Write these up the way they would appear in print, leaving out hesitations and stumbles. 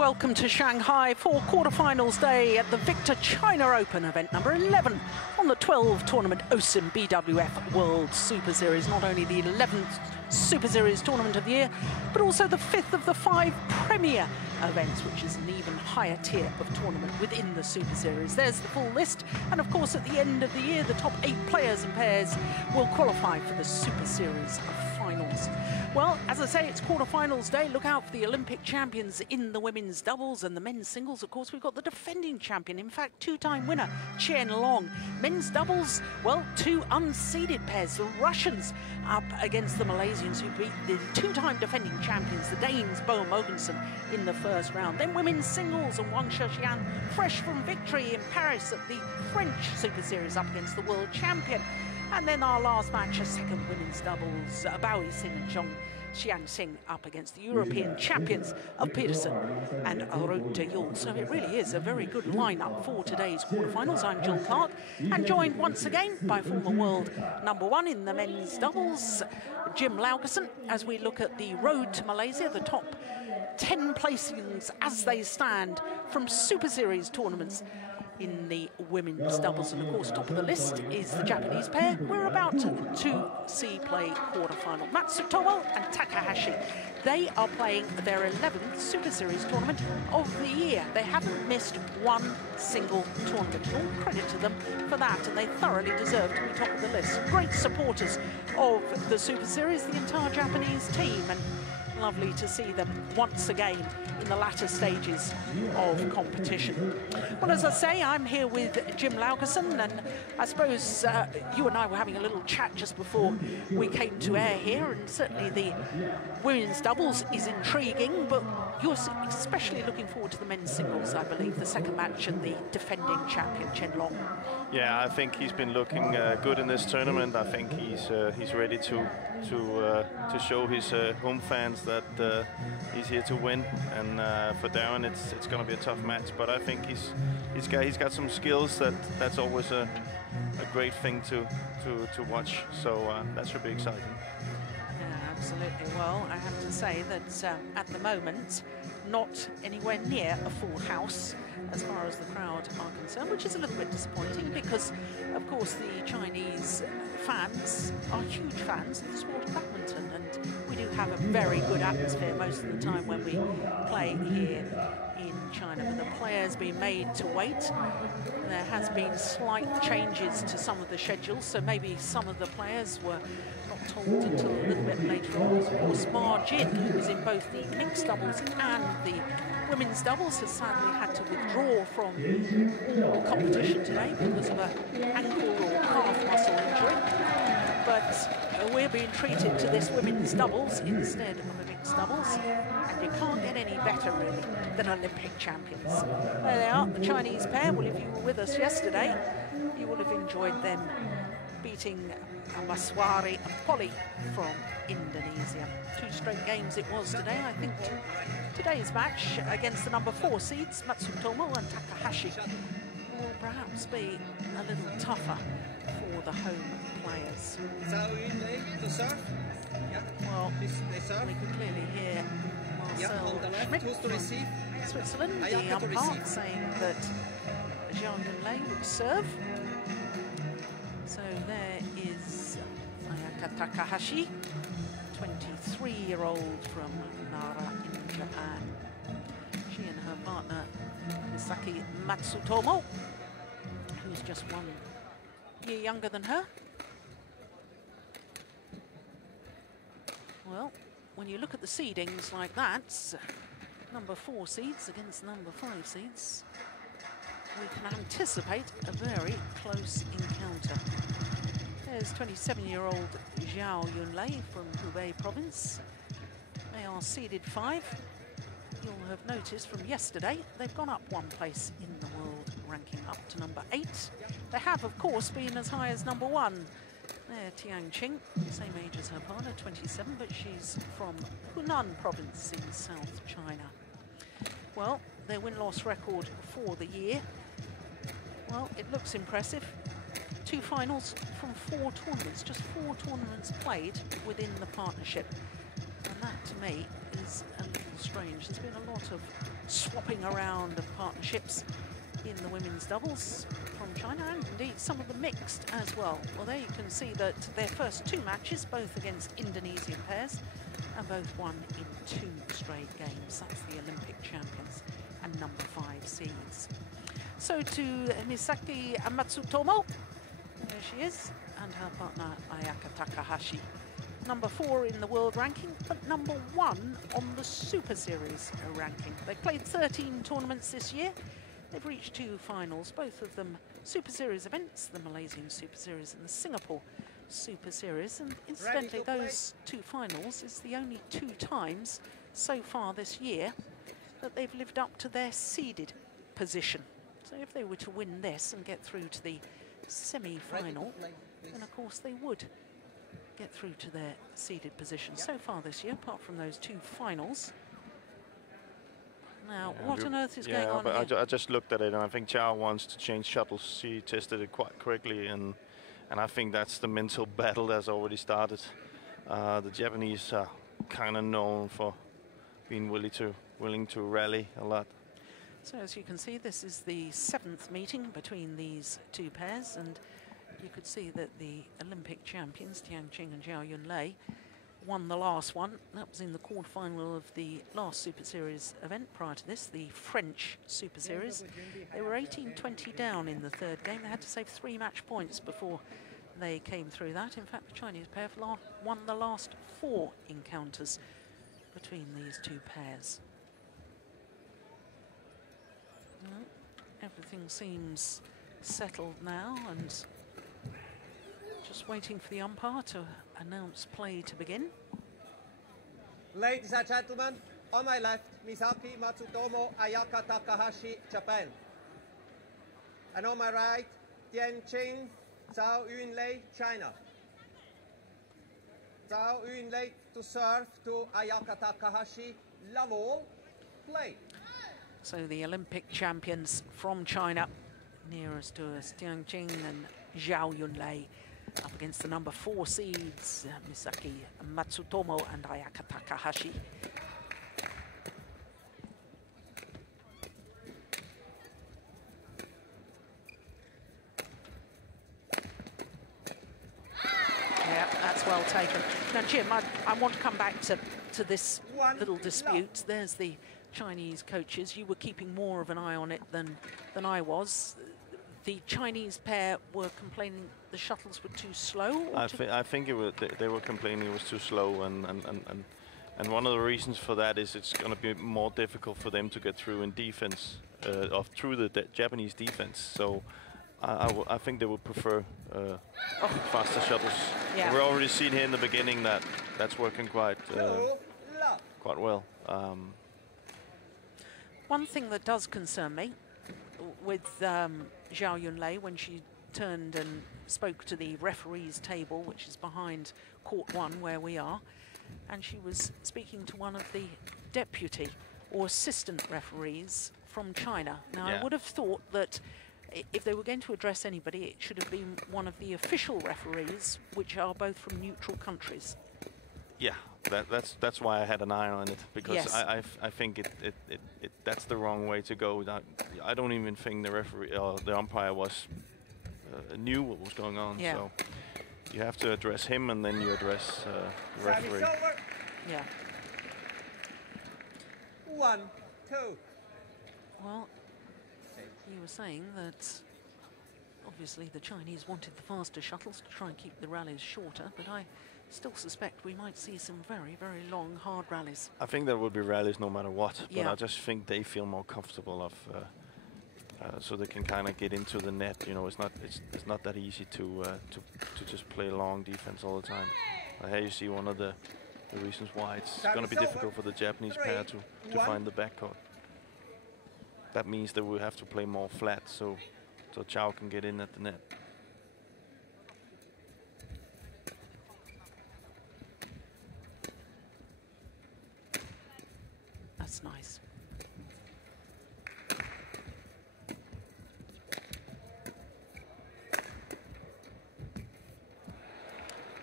welcome to Shanghai for quarterfinals day at the Victor China Open, event number 11 on the 12 tournament OSIM BWF World Superseries. Not only the 11th Super Series tournament of the year, but also the 5th of the 5 premier events, which is an even higher tier of tournament within the Super Series. There's the full list, and of course at the end of the year the top 8 players and pairs will qualify for the Super Series Finals. Well, as I say, it's quarterfinals day. Look out for the Olympic champions in the women's doubles and the men's singles. Of course, we've got the defending champion, in fact, two-time winner, Tian. Men's doubles, well, 2 unseeded pairs. The Russians up against the Malaysians, who beat the two-time defending champions, the Danes, Bo Mogensen, in the first round. Then women's singles, and Wang Sheshian, fresh from victory in Paris at the French Super Series, up against the world champion. And then our last match, a second women's doubles, Bao Yixin and Zhong Xianxing up against the European champions of Peterson and Rote. So it really is a very good lineup for today's quarterfinals. I'm Jill Clark, and joined once again by former world #1 in the men's doubles, Jim Laugerson, as we look at the road to Malaysia, the top 10 placings as they stand from Super Series tournaments in the women's doubles. And of course, top of the list is the Japanese pair. We're about to see play quarterfinal. Matsutomo and Takahashi. They are playing their 11th Super Series tournament of the year. They haven't missed one single tournament. All credit to them for that, and they thoroughly deserve to be top of the list. Great supporters of the Super Series, the entire Japanese team, and lovely to see them once again in the latter stages of competition. Well, as I say, I'm here with Jim Laugerson, and I suppose you and I were having a little chat just before we came to air here, and certainly the women's doubles is intriguing, but you're especially looking forward to the men's singles, I believe, the second match and the defending champion, Chen Long. Yeah, I think he's been looking good in this tournament. I think he's ready to show his home fans that he's here to win. And for Darren, it's going to be a tough match. But I think he's got some skills that's always a great thing to watch. So that should be exciting. Yeah, absolutely. Well, I have to say that at the moment, not anywhere near a full house as far as the crowd are concerned, which is a little bit disappointing because, of course, the Chinese fans are huge fans of the sport of badminton, and we do have a very good atmosphere most of the time when we play here in China. But the players being made to wait. There has been slight changes to some of the schedules, so maybe some of the players were not told until a little bit later on. Of course, Ma Jin, who was in both the mixed doubles and the women's doubles, has sadly had to withdraw from all competition today because of an ankle or calf muscle injury. But we're being treated to this women's doubles instead of a mixed doubles, and you can't get any better really than Olympic champions. There they are, the Chinese pair. Well, if you were with us yesterday, you will have enjoyed them beating Maswari and Polly from Indonesia. 2 straight games it was today. I think today's match against the #4 seeds, Matsutomo and Takahashi, will perhaps be a little tougher for the home players. Well, we can clearly hear Marcel Schmidt from Switzerland, the umpire, saying that Zhao Yunlei would serve. So there is Ayaka Takahashi, 23-year-old from Nara in Japan. She and her partner, Misaki Matsutomo, who's just 1 year younger than her. Well, when you look at the seedings like that, #4 seeds against #5 seeds, we can anticipate a very close encounter. There's 27-year-old Zhao Yunlei from Hubei province. They are seeded 5. You'll have noticed from yesterday, they've gone up 1 place in the world ranking, up to #8. They have, of course, been as high as #1. They're Tian, same age as her partner, 27, but she's from Hunan province in South China. Well, their win-loss record for the year, well, it looks impressive. 2 finals from 4 tournaments, just 4 tournaments played within the partnership. And that, to me, is a little strange. There's been a lot of swapping around of partnerships in the women's doubles from China, and indeed some of the mixed as well. Well, there you can see that their first 2 matches, both against Indonesian pairs, and both won in 2 straight games. That's the Olympic champions and number 5 seeds. So to Misaki M.Matsutomo, there she is, and her partner Ayaka Takahashi. Number 4 in the world ranking, but number 1 on the Super Series ranking. They've played 13 tournaments this year. They've reached 2 finals, both of them Super Series events, the Malaysian Super Series and the Singapore Super Series. And incidentally, those 2 finals is the only 2 times so far this year that they've lived up to their seeded position. So if they were to win this and get through to the semi-final, then of course they would get through to their seeded position. So far this year, apart from those 2 finals. Now, what on earth is going on here? I just looked at it, and I think Zhao wants to change shuttles. She tested it quite quickly, and I think that's the mental battle that's already started. The Japanese are kind of known for being willing to rally a lot. So as you can see, this is the 7th meeting between these 2 pairs, and you could see that the Olympic champions, Tian, Qing and Zhao Yunlei, won the last one. That was in the quarterfinal of the last Super Series event prior to this, the French Super Series. They were 18-20 down in the 3rd game. They had to save 3 match points before they came through that. In fact, the Chinese pair have won the last 4 encounters between these 2 pairs. Well, everything seems settled now, and just waiting for the umpire to announce play to begin. Ladies and gentlemen, on my left, Misaki, Matsutomo, Ayaka, Takahashi, Japan. And on my right, Tian, Qing, Zhao, Yunlei, China. Zhao, Yunlei to serve to Ayaka, Takahashi, love all, play. So the Olympic champions from China, nearest to us, Tian, Qing and Zhao Yunlei, up against the number 4 seeds, Misaki Matsutomo and Ayaka Takahashi. Yeah, that's well taken. Now, Jim, I want to come back to this little dispute. There's the Chinese coaches. You were keeping more of an eye on it than I was. The Chinese pair were complaining the shuttles were too slow? I think they were complaining it was too slow, and one of the reasons for that is it's going to be more difficult for them to get through in defense, through the Japanese defense. So I think they would prefer faster shuttles. Yeah. We're already seeing here in the beginning that that's working quite well. One thing that does concern me with Zhao Yunlei, when she turned and spoke to the referees table, which is behind court 1 where we are, and she was speaking to one of the deputy or assistant referees from China. Now, I would have thought that if they were going to address anybody, it should have been one of the official referees, which are both from neutral countries. Yeah, that's why I had an eye on it, because I think that's the wrong way to go. I don't even think the referee or the umpire knew what was going on. Yeah. So you have to address him, and then you address the referee. Yeah. 1, 2. Well, you were saying that obviously the Chinese wanted the faster shuttles to try and keep the rallies shorter, but I still suspect we might see some very, very long, hard rallies. I think there will be rallies no matter what, but I just think they feel more comfortable so they can kind of get into the net. You know, it's not that easy to just play long defense all the time. Here you see one of the reasons why it's going to be difficult for the Japanese pair to find the backcourt. That means that we have to play more flat, so Zhao can get in at the net. That's nice.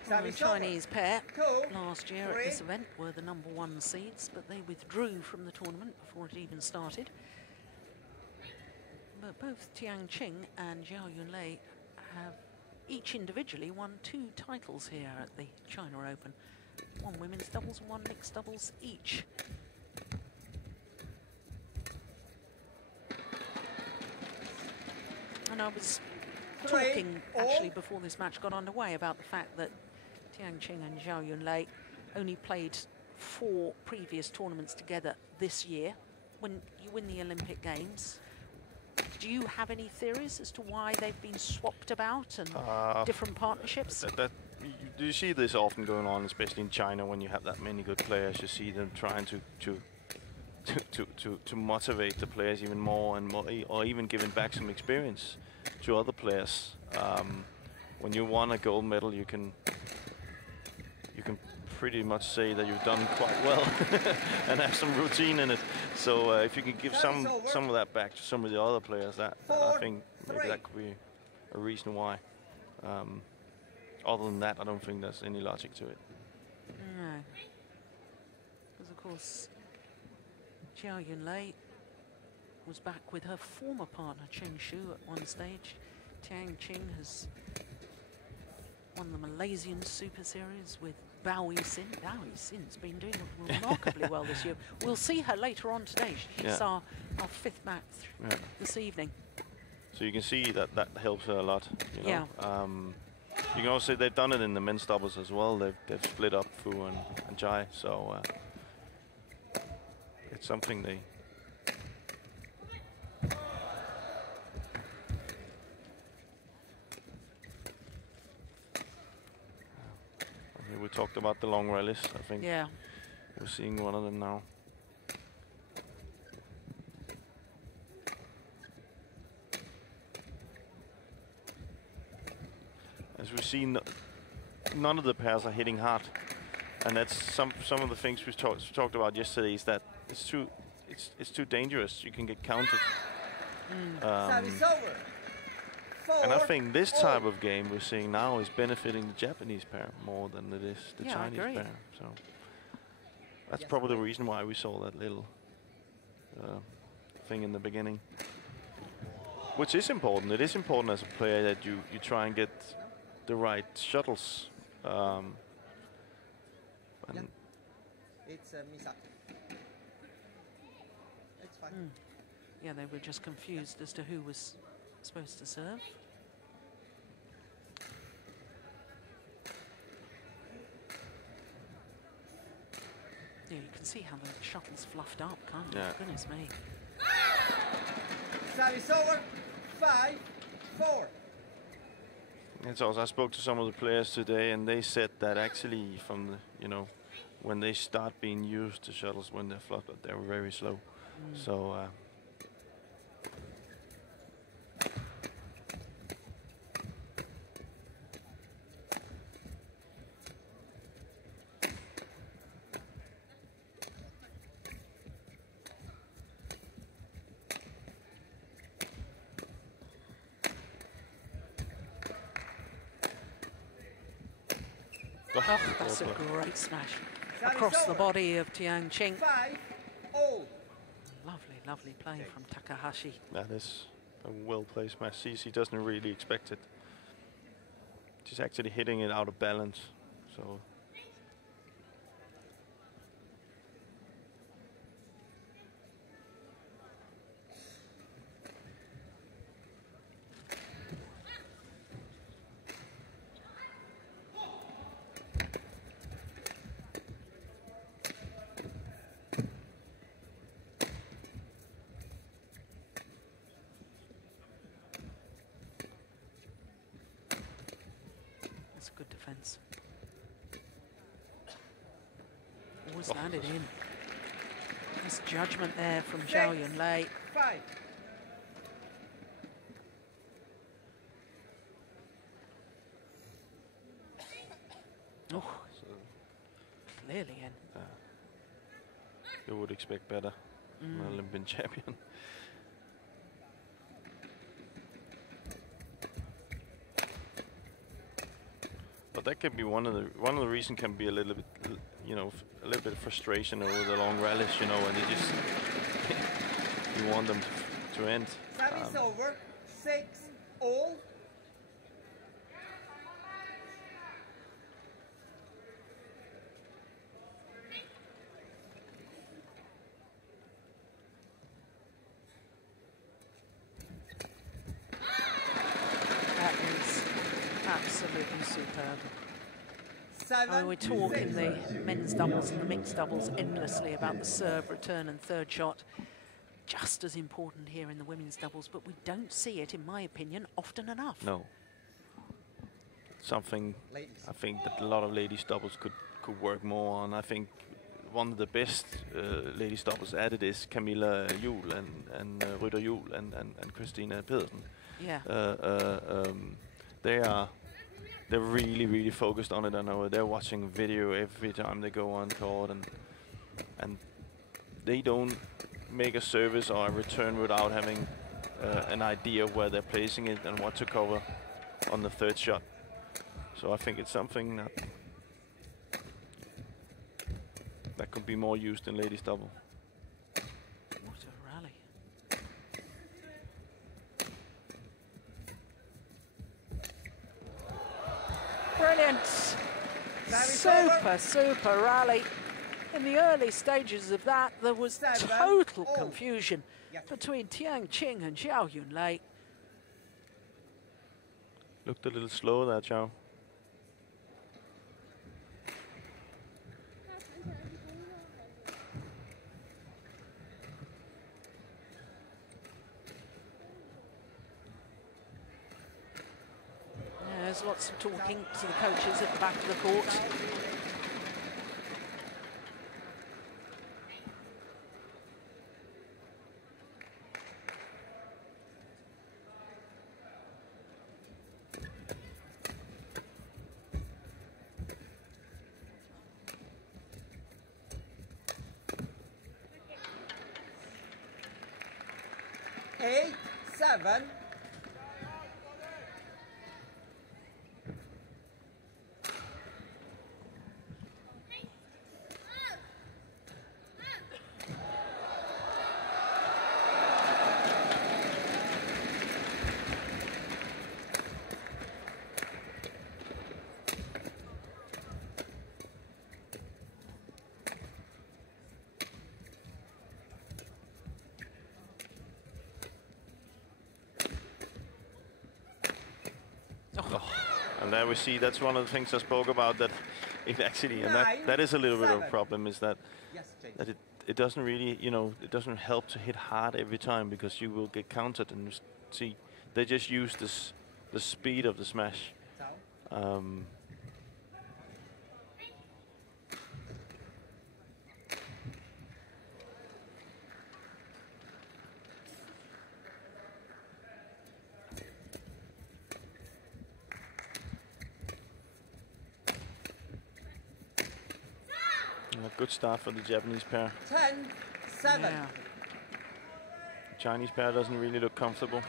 Well, the Chinese pair 2, last year at 3. this event were the #1 seeds, but they withdrew from the tournament before it even started. But both Tian Qing and Zhao Yunlei have each individually won 2 titles here at the China Open. 1 women's doubles and 1 mixed doubles each. And I was talking actually before this match got underway about the fact that Tian Qing and Zhao Yunlei only played 4 previous tournaments together this year. When you win the Olympic Games, do you have any theories as to why they've been swapped about and different partnerships? You see this often going on, especially in China, when you have that many good players. You see them trying to motivate the players even more and more, or even giving back some experience to other players. When you won a gold medal, you can pretty much say that you've done quite well and have some routine in it. So if you can give some of that back to some of the other players, that I think maybe that could be a reason why. Other than that, I don't think there's any logic to it. No, because of course Zhao Yunlei was back with her former partner Chen Shu at one stage. Tian Qing has won the Malaysian Super Series with Bao Sin. Bao Sin's been doing remarkably well this year. We'll see her later on today. She's our 5th match this evening. So you can see that helps her a lot. You know? Yeah. You can also say they've done it in the men's doubles as well. They've split up Fu and Jai. So it's something they. We talked about the long rallies, I think. Yeah. We're seeing one of them now. As we've seen, none of the pairs are hitting hard, and that's some of the things we talked about yesterday. Is that it's too dangerous. You can get counted. And I think this type of game we're seeing now is benefiting the Japanese pair more than it is the Chinese pair. So that's probably the reason why we saw that little thing in the beginning, which is important. It is important as a player that you try and get the right shuttles. It's Misaki. It's fine. Yeah, they were just confused as to who was supposed to serve. Yeah, you can see how the shuttle's fluffed up, can't you? Yeah. Goodness me. Service over. 5-4. It's also, I spoke to some of the players today, and they said that actually from the, when they start being used, the shuttles, when they're fluffed, they're very slow. So. Oh, that's a great smash across the body of Tian Qing. 5-0. Lovely, lovely play from Takahashi. That is a well-placed smash. She doesn't really expect it. She's actually hitting it out of balance. So. Good defense. Always landed in. Nice judgment there from Zhao Yunlei. 5. Oh, clearly in. You would expect better from an Olympian champion. that could be one of the reasons. Can be a little bit, you know, a little bit of frustration over the long rallies, you know, and they just you want them to end. Service over, 6-all. That is absolutely superb. We talk in the men's doubles and the mixed doubles endlessly about the serve, return and third shot. Just as important here in the women's doubles, but we don't see it, in my opinion, often enough. No. Something I think that a lot of ladies doubles could work more on. I think one of the best ladies doubles at it is Camilla Juhl and Rytter Juhl and Christina Pedersen. Yeah. They're really focused on it. I know they're watching video every time they go on court, and they don't make a service or a return without having an idea of where they're placing it and what to cover on the third shot. So I think it's something that could be more used in ladies double. What a rally. Brilliant. Super rally. In the early stages of that, there was total confusion between Tian, Qing and Zhao Yunlei. Looked a little slow there, Zhao. There's lots of talking to the coaches at the back of the court. Eight, 7. And there we see that's one of the things I spoke about, that it actually, and that is a little bit of a problem, is that it doesn't really, you know, it doesn't help to hit hard every time, because you will get countered. And you see, they just use the speed of the smash. Good start for the Japanese pair. 10-7. Yeah. Chinese pair doesn't really look comfortable.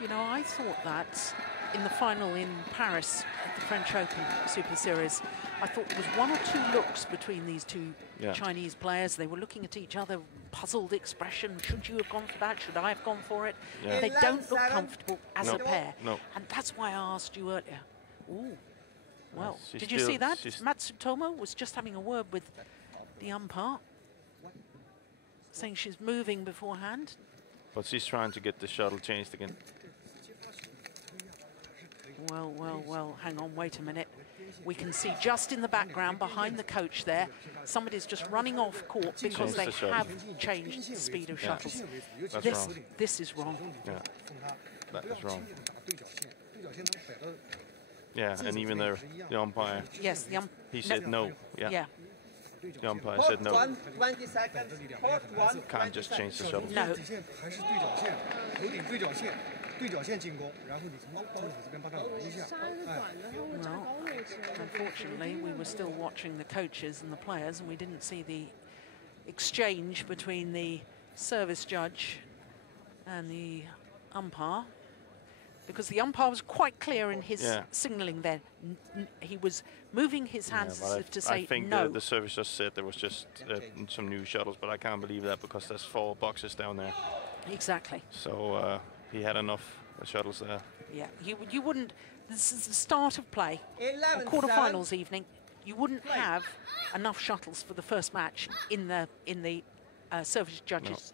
You know, I thought that in the final in Paris at the French Open Super Series, I thought there was one or two looks between these two Chinese players. They were looking at each other, puzzled expression. Should you have gone for that? Should I have gone for it? Yeah. They don't look comfortable as a pair. No. And that's why I asked you earlier. Ooh. Well, She's did you see that? Matsutomo was just having a word with the umpire, saying she's moving beforehand. But she's trying to get the shuttle changed again. Well, hang on, wait a minute. We can see just in the background, behind the coach there, somebody's just running off court because they have changed the speed of shuttles. That's wrong. This is wrong. Yeah, that is wrong. Yeah, and even the umpire. Yes, the umpire. He said no. Yeah. The umpire said no. 20 seconds. Court 1. Can't just change the shuttle. No. Well, unfortunately, we were still watching the coaches and the players, and we didn't see the exchange between the service judge and the umpire. because the umpire was quite clear in his signalling there. He was moving his hands as if to say no. I think the service just said there was just some new shuttles, but I can't believe that because there's 4 boxes down there. Exactly. So he had enough shuttles there. Yeah, you wouldn't. This is the start of play, a quarterfinals evening. You wouldn't have enough shuttles for the first match in the service judges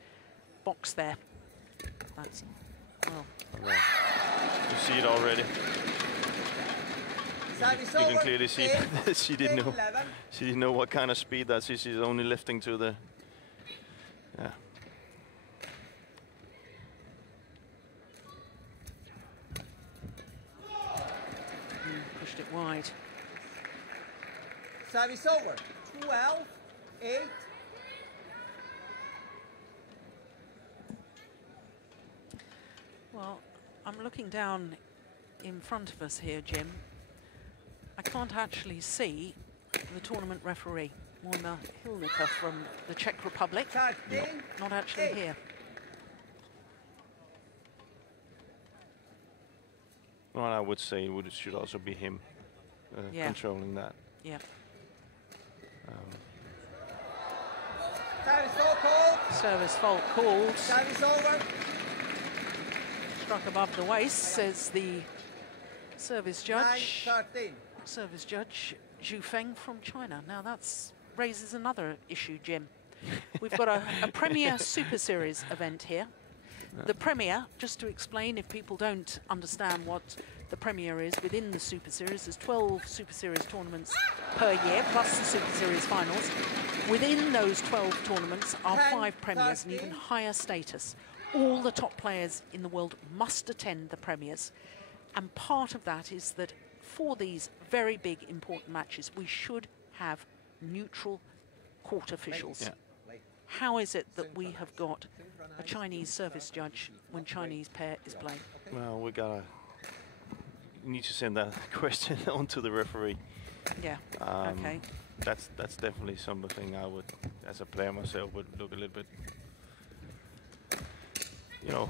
box there. That's well. You see it already. You can clearly see that she didn't know what kind of speed that is. She's only lifting to the pushed it wide. Service over. 12-8. Well, I'm looking down in front of us here, Jim. I can't actually see the tournament referee, Moima Hilnica from the Czech Republic. Not actually here. Well, I would say it should also be him controlling that. Yeah. Service fault called. Service fault called. Service over. Struck above the waist, says the service judge. 9-13. Service judge Zhu Feng from China. Now that raises another issue, Jim. We've got a Premier Super Series event here. The Premier, just to explain if people don't understand what the Premier is, within the Super Series, there's 12 Super Series tournaments per year, plus the Super Series Finals. Within those 12 tournaments are 5 Premiers and even higher status. All the top players in the world must attend the Premiers. And part of that is that for these very big, important matches, we should have neutral court officials. Yeah. How is it that we have got a Chinese service judge when Chinese pair is playing? Well, we need to send that question on to the referee. Yeah, okay. That's definitely something I would, as a player myself, would look a little bit, you know,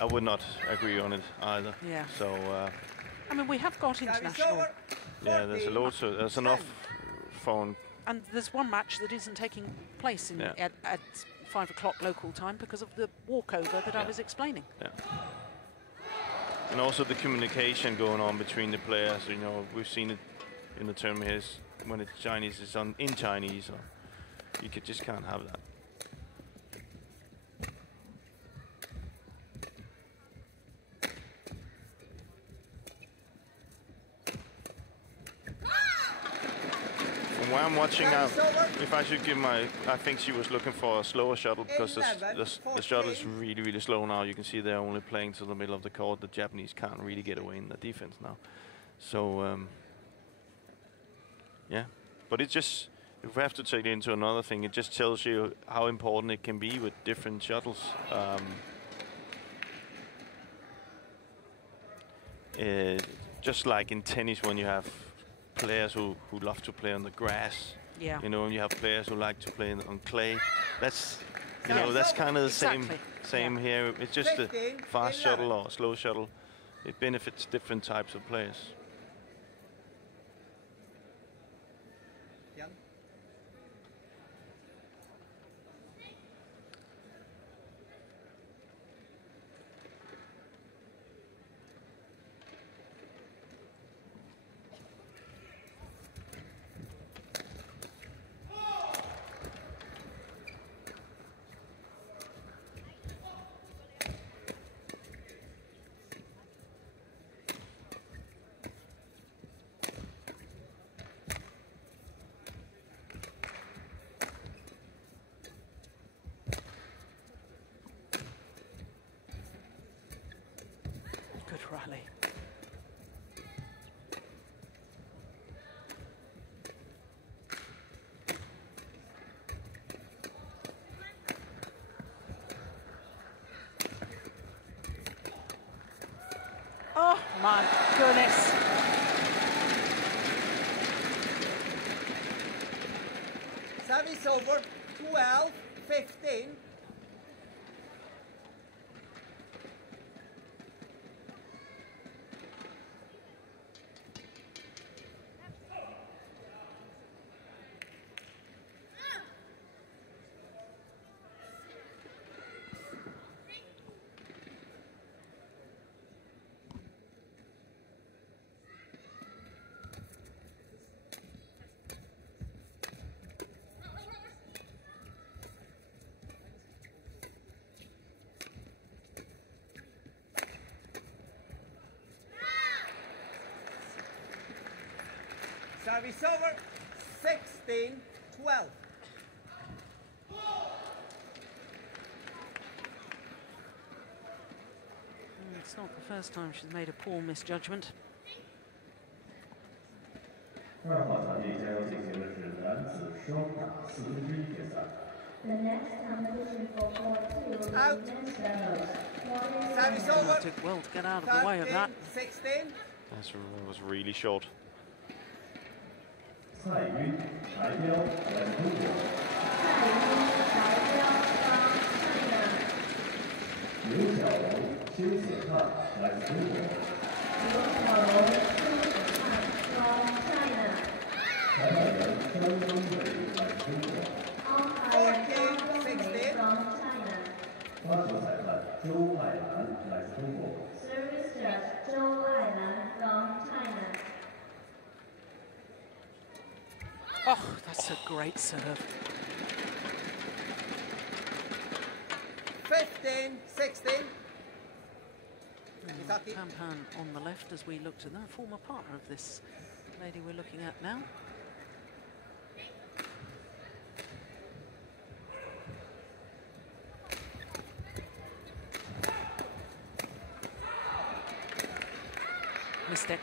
I would not agree on it either. Yeah. So, I mean, we have got international. Yeah, there's a lot, so there's enough phone. And there's one match that isn't taking place at 5 o'clock local time because of the walkover that I was explaining. Yeah. And also the communication going on between the players. You know, we've seen it in the tournament here when it's Chinese, it's in Chinese. So you just can't have that. From where I'm watching now, if I should give I think she was looking for a slower shuttle because the shuttle is really, really slow now. You can see they're only playing to the middle of the court. The Japanese can't really get away in the defense now. So, yeah. But it just, if we have to take it into another thing, it just tells you how important it can be with different shuttles. Just like in tennis when you have players who love to play on the grass. Yeah. You know, and you have players who like to play on clay. That's, you know, that's kind of the same here. It's just a fast shuttle or slow shuttle. It benefits different types of players. Tian. Good rally. Oh my goodness. Service over. 12-15. Service over, 16-12. It's not the first time she's made a poor misjudgment. The next competition for Court 2 Out. is men's doubles. Service over. Took well to get out of the way of that. 16. That was really short. Service judge Zhao from China. Oh, that's a great serve. 15-16. Misaki. Pampan on the left as we looked at that. Former partner of this lady we're looking at now. Missed it.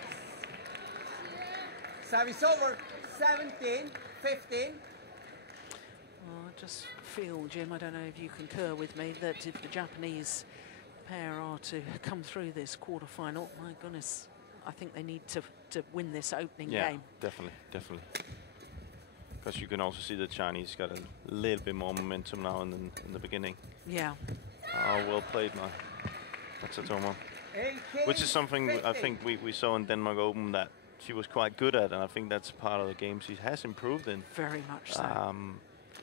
Service over, 17-15. Well, I just feel, Jim, I don't know if you concur with me, that if the Japanese pair are to come through this quarter-final, my goodness, I think they need to win this opening game. Definitely. Because you can also see the Chinese got a little bit more momentum now in the beginning. Yeah. Oh, well played, Matsutomo. 18, Which is something 15. I think we saw in Denmark Open that she was quite good at, and I think that's part of the game she has improved in. Very much so.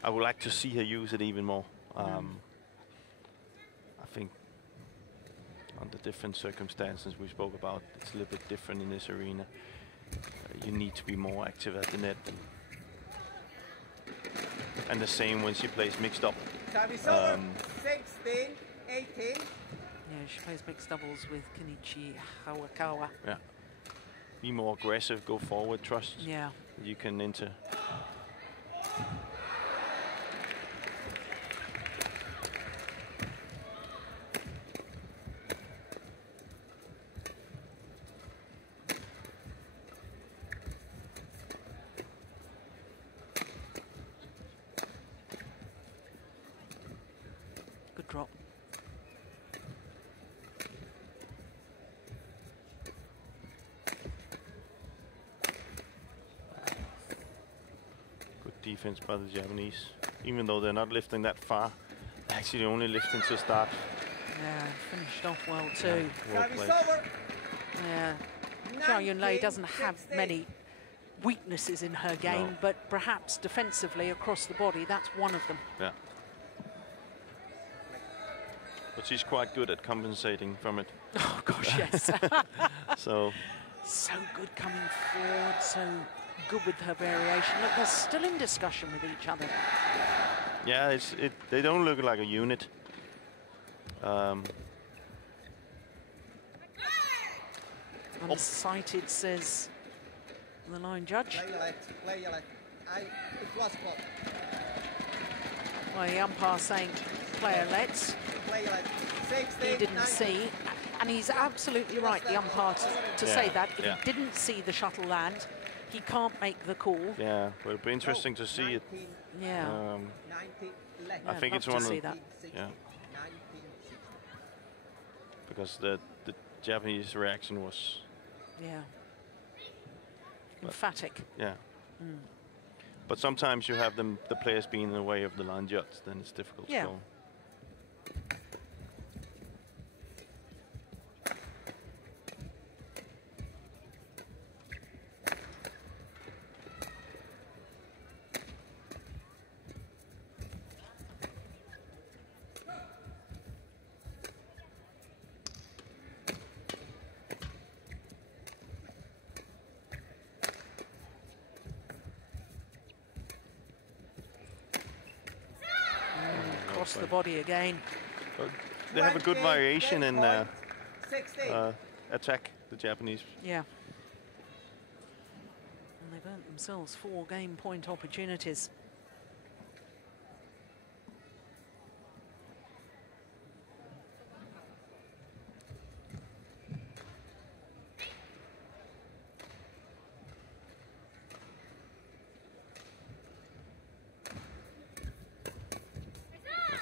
I would like to see her use it even more. I think under different circumstances we spoke about, it's a little bit different in this arena. You need to be more active at the net. And the same when she plays mixed up. Service over, 16-18. Yeah, she plays mixed doubles with Kenichi Hayakawa. Yeah. Be more aggressive, go forward, trust. Yeah. You can enter. Good drop. Defense by the Japanese, even though they're not lifting that far, actually only lifting to start. Yeah, finished off well too. Well Service played. over. Yeah, Zhao Yunlei doesn't have many weaknesses in her game, but perhaps defensively across the body, that's one of them. Yeah. But she's quite good at compensating from it. Oh gosh, yes. So good coming forward, so good with her variation. Look, they're still in discussion with each other. yeah, they don't look like a unit. On the sighted, says the line judge. Play your left. It was called. Well, the umpire saying player lets. Play your left. 16, He didn't 19. see, and he's absolutely right, the umpire, to say that. If Yeah. he didn't see the shuttle land, he can't make the call. Yeah, but it'll be interesting to see it. 19, Yeah. 19 left. I think love it's to one see of that. 19, yeah, 19. because the Japanese reaction was Yeah. Emphatic. yeah. But sometimes you have the players being in the way of the line judge, then it's difficult Yeah. to go. Across the body again. But they have a good 20, variation in point, 16. attack, the Japanese. Yeah. And they've earned themselves 4 game point opportunities.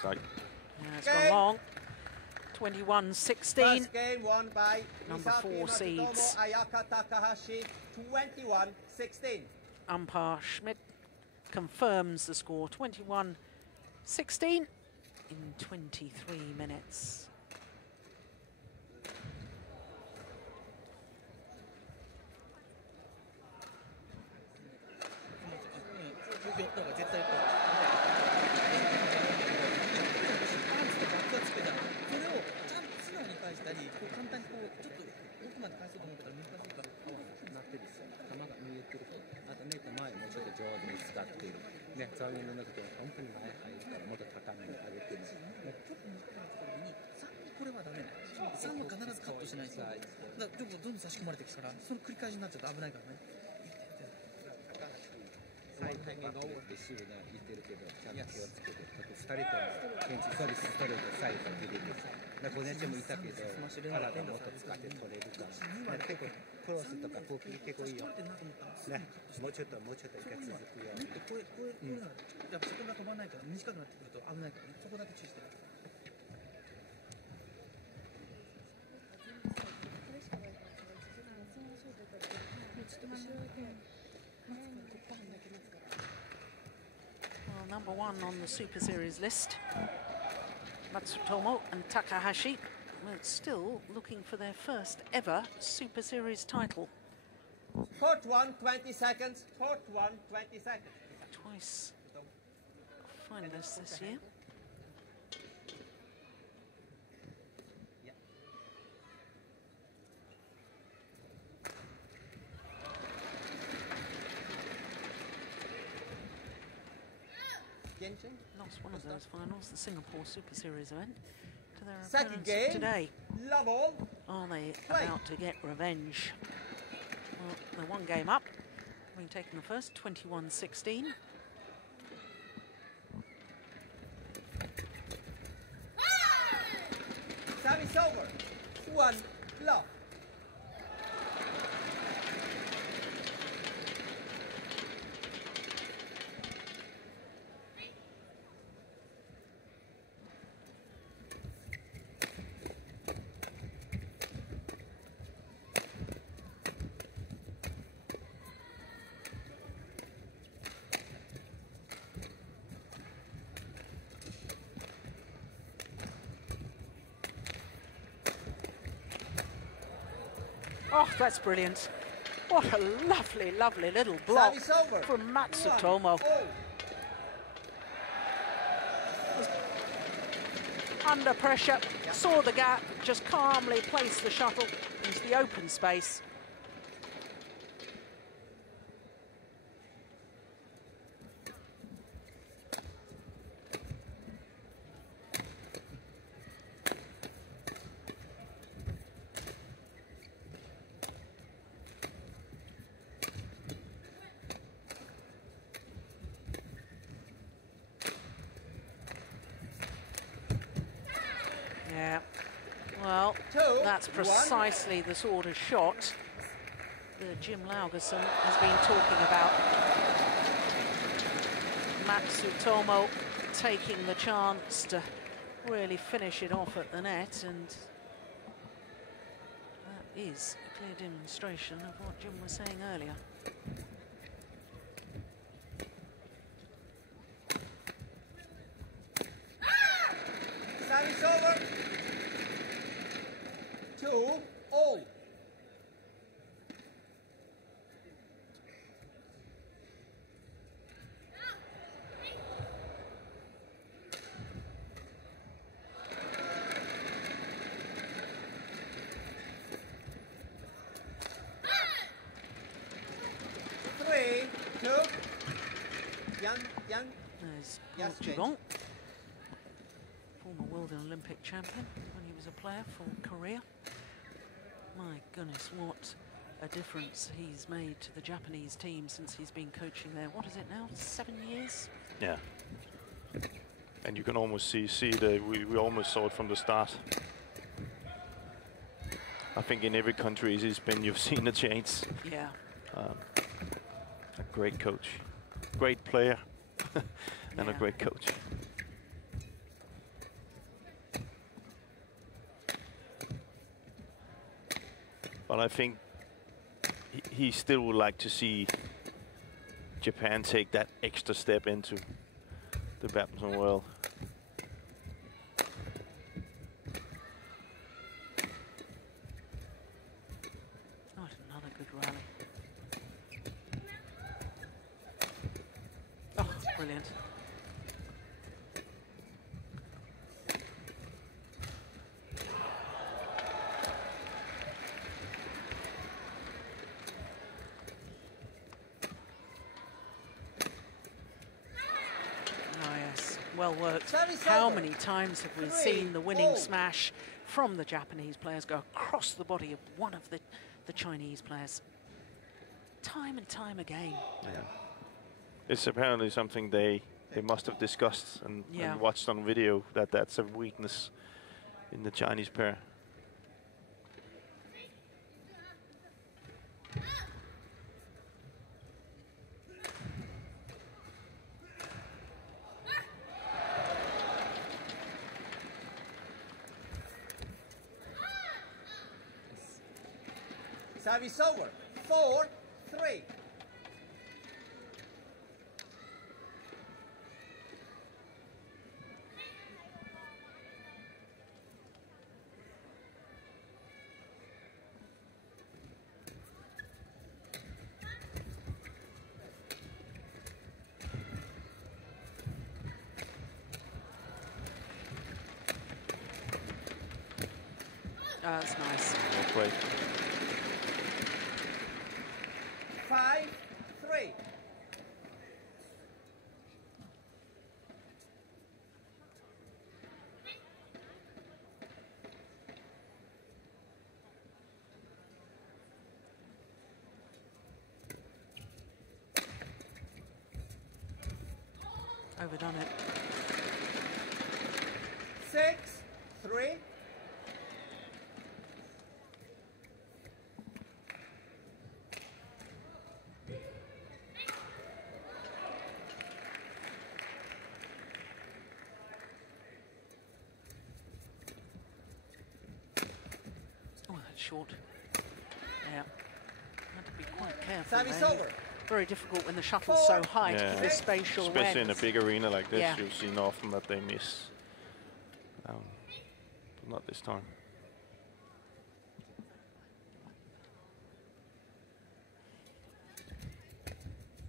Yeah, it's gone long. 21-16. First game won by Number Misaki, 4 M.Matsutomo, seeds. Ayaka, Takahashi, 21-16. Umpire Schmidt confirms the score, 21-16 in 23 minutes. Well, number 1 on the Super Series list, Matsutomo and Takahashi, were still looking for their first ever Super Series title. Court 1, 20 seconds. Court 1, 20 seconds. Twice finalists this year. Lost one of those finals, the Singapore Super Series event, to their Second opponents game. today. Love all. Are they about to get revenge? Well, they're 1 game up, having taken the first, 21-16. Service over. 1 love. Oh, that's brilliant. What a lovely, lovely little block Service over. from Matsutomo. 1-0. Under pressure, saw the gap, just calmly placed the shuttle into the open space. Yeah, well, that's precisely the sort of shot that Jim Laugerson has been talking about. Matsutomo taking the chance to really finish it off at the net, and that is a clear demonstration of what Jim was saying earlier. Service over. 2-all. Yuan. There's Pudong, former world and Olympic champion when he was a player for Korea. My goodness, what a difference he's made to the Japanese team since he's been coaching there. What is it now, 7 years? Yeah. And you can almost see that we almost saw it from the start. I think in every country he's been, you've seen a change. Yeah. A great coach, great player, and a great coach. But I think he still would like to see Japan take that extra step into the badminton world. Oh, another good rally. Oh, brilliant. Well worked. How many times have we seen the winning smash from the Japanese players go across the body of one of the Chinese players? Time and time again. Yeah. It's apparently something they must have discussed and watched on video, that's a weakness in the Chinese pair. Service over. 4-3. That's nice. Well played. 5-3. Overdone it. 6-3. Short. Yeah. Had to be quite careful. Service over. Very difficult when the shuttle's so high to keep this spatial awareness. Especially in a big arena like this, you've seen often that they miss. But not this time. Oh,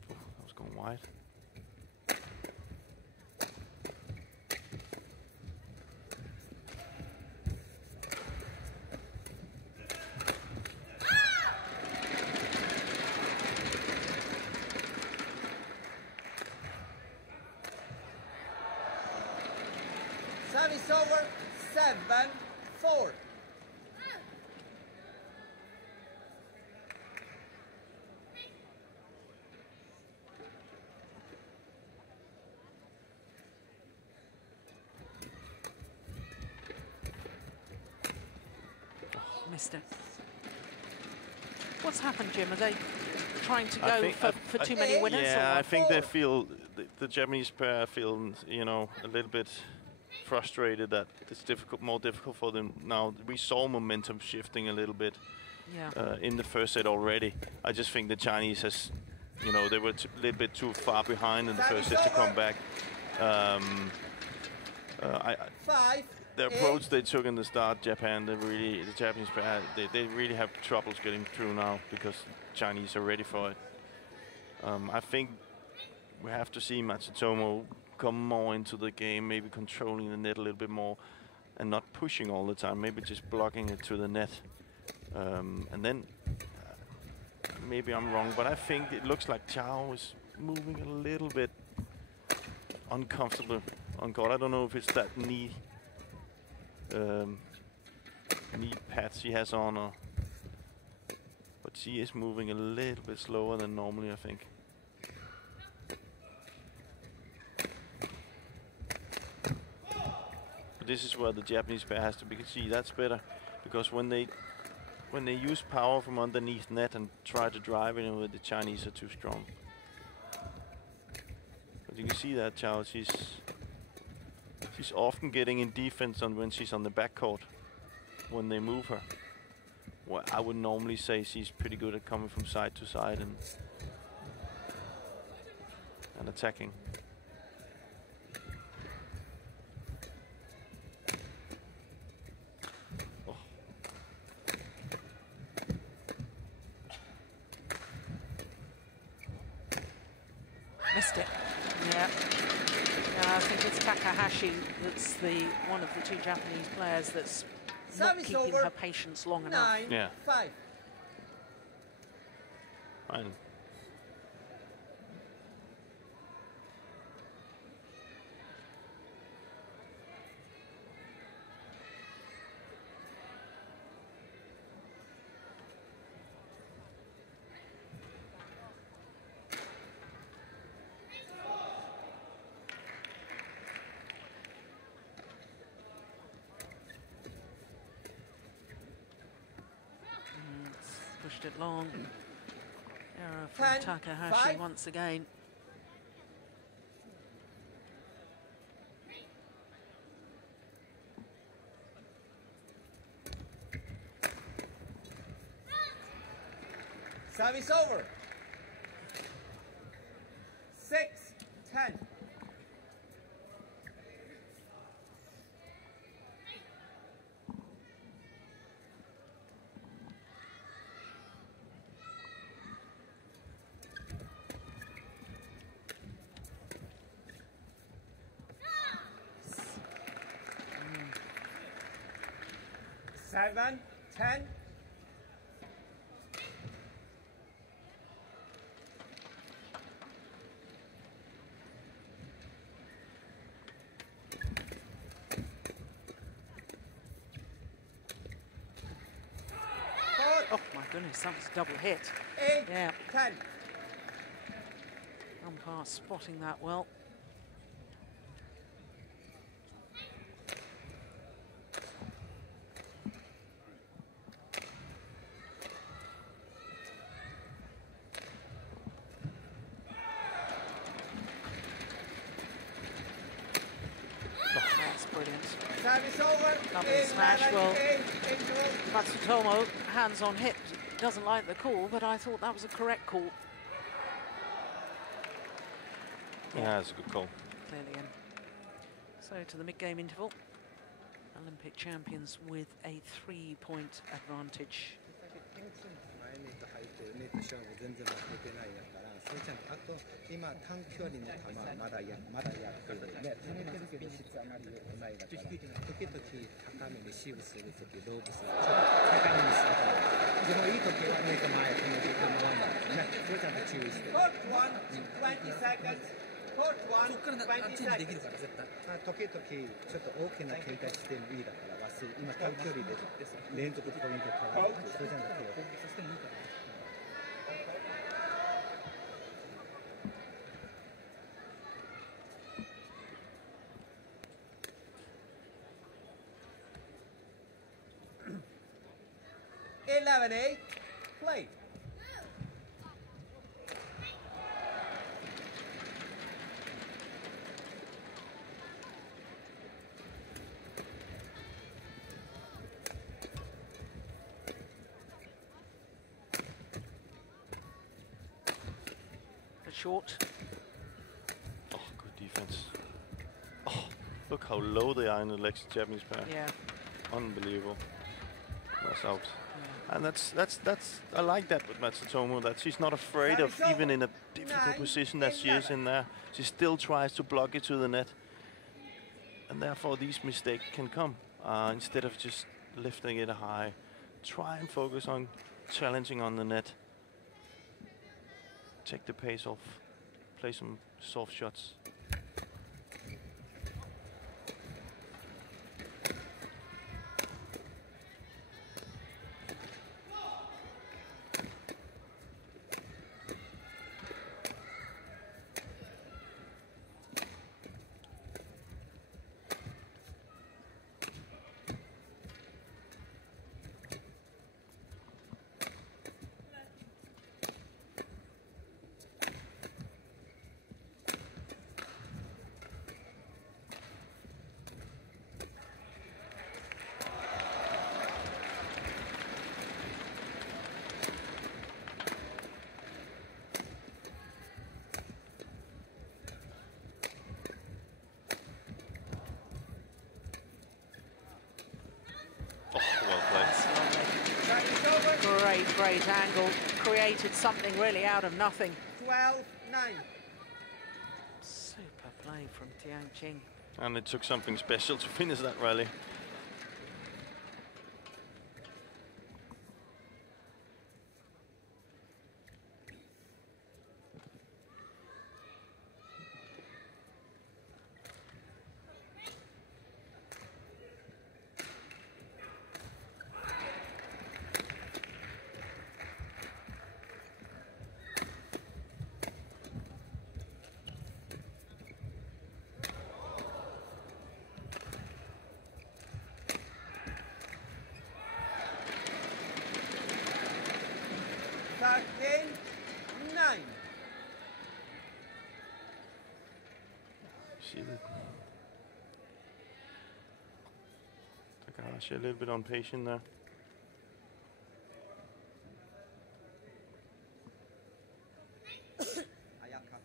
that was going wide. Service over. 7-4. Missed it. What's happened, Jim? Are they trying to go for too many winners? Yeah, I think they feel, the Japanese pair feel, you know, a little bit frustrated that it's more difficult for them now. We saw momentum shifting a little bit in the first set already. I just think the Chinese has, you know, they were a little bit too far behind in the first set to come back. The approach they took in the start, Japan, the Japanese pair, they really have troubles getting through now because Chinese are ready for it. I think we have to see Matsutomo come more into the game, maybe controlling the net a little bit more and not pushing all the time, maybe just blocking it to the net. And then maybe I'm wrong, but I think it looks like Zhao is moving a little bit uncomfortable on court. I don't know if it's that knee pads he has on, or but she is moving a little bit slower than normally, I think. But this is where the Japanese pair has to be. See, that's better, because when they use power from underneath net and try to drive it in, the Chinese are too strong. But you can see that Zhao, she's often getting in defense on when she's on the backcourt when they move her. Well, I would normally say she's pretty good at coming from side to side and attacking. Oh. Missed it. Yeah. I think it's Takahashi that's one of the two Japanese players that's not Service keeping over. her patience long enough. 9, Yeah. 5. Fine. Pushed it long. Error from 10, Takahashi 5. once again. Service over. 6, 10. Seven, 10. Oh my goodness, that was a double hit. 8, Yeah. 10. Umpire spotting that well. That's brilliant. Service over. Double smash. Well, 8, 8, 0. Matsutomo, hands on hip, doesn't like the call, but I thought that was a correct call. Yeah, that's a good call. Clearly in. So to the mid-game interval. Olympic champions with a 3-point advantage. 前ネット入ってネット勝負全然負けてないやからそれちゃんとあと今短距離の球はまだやってるね止めてるけど質あまり良くないだから時々高めレシーブするときローブするちょっと高めにするからでもいいときはネット前止めて構わないねそれちゃんと注意して Court 1, 20 seconds. Court 1, ここからあっ 20 ちにでき seconds. るから絶対時々ちょっと大きな警戒してもいいだから忘れ今短距離で連続ポイント取られてそれじゃなくて攻撃させてもいいから 11-8. Play. The short. Oh, good defense. Oh, look how low they are in the legs, Japanese pair. Yeah. Unbelievable. That's out. And that's I like that with Matsutomo, that she's not afraid of, even in a difficult position that she is in there, she still tries to block it to the net. And therefore these mistakes can come. Instead of just lifting it high, try and focus on challenging on the net. Take the pace off, play some soft shots. great angle, created something really out of nothing. 12-9. Super play from Tian Qing. And it took something special to finish that rally. See that Takahashi a little bit impatient there. Ayaka.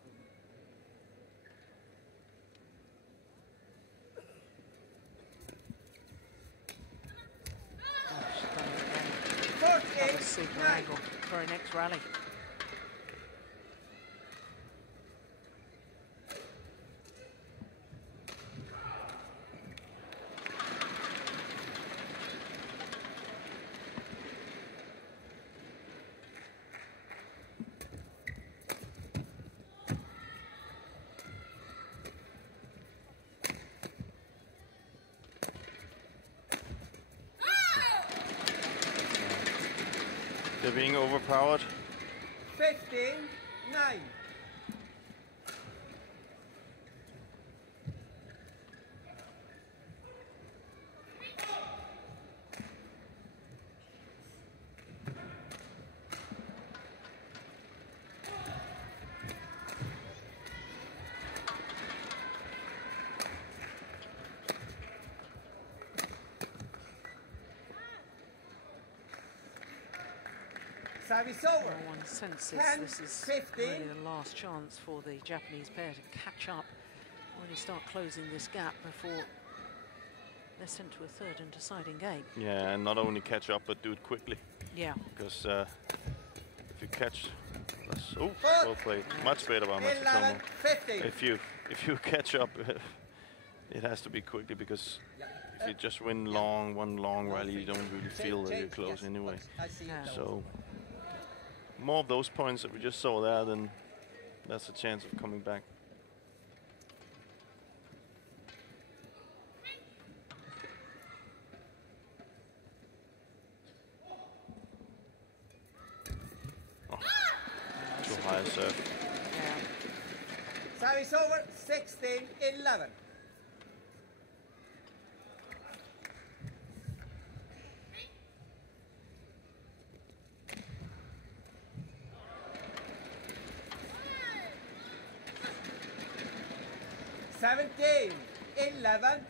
That was super angle for her next rally. They're being overpowered. 15-9. Service over. One senses 10, this is 15. really the last chance for the Japanese pair to catch up, really start closing this gap before they're sent to a third and deciding game. Yeah, and not only catch up, but do it quickly. Yeah. Because if you catch, well played, much better by Matsutomo. 11-15. If you catch up, it has to be quickly, because if you just win one long rally, you don't really feel that you're close anyway. Yeah. So more of those points that we just saw there, then that's a chance of coming back. Oh, too high a serve. Yeah. Service over. 16-11. Seventeen, 11.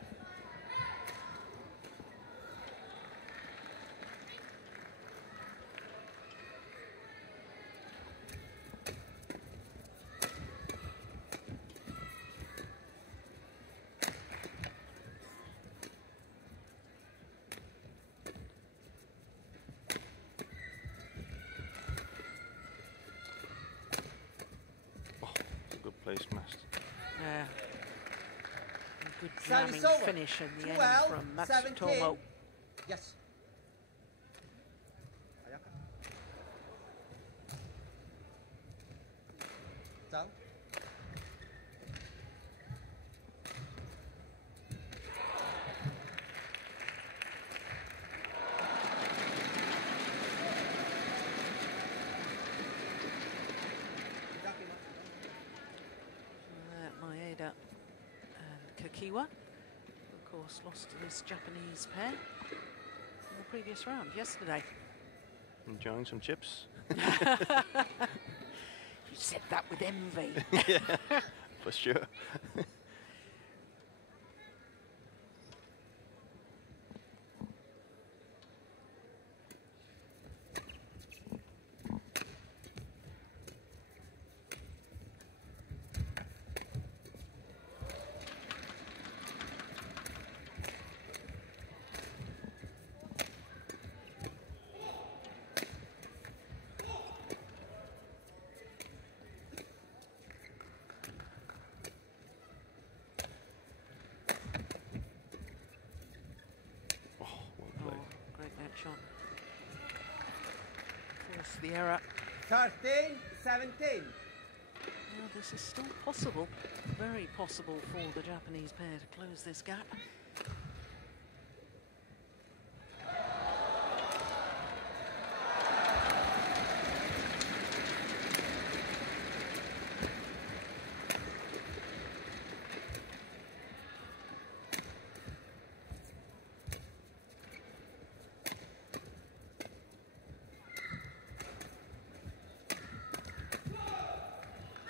Oh, good place, Master. Yeah. Good jamming finish in the end from Matsutomo. Yes. Ayaka. Zhao. Maeda and Kakiwa, of course, lost to this Japanese pair in the previous round yesterday. Enjoying some chips. You said that with envy. Yeah, for sure. shot. Force the error. 13, 17. Well, this is still possible, very possible for the Japanese pair to close this gap.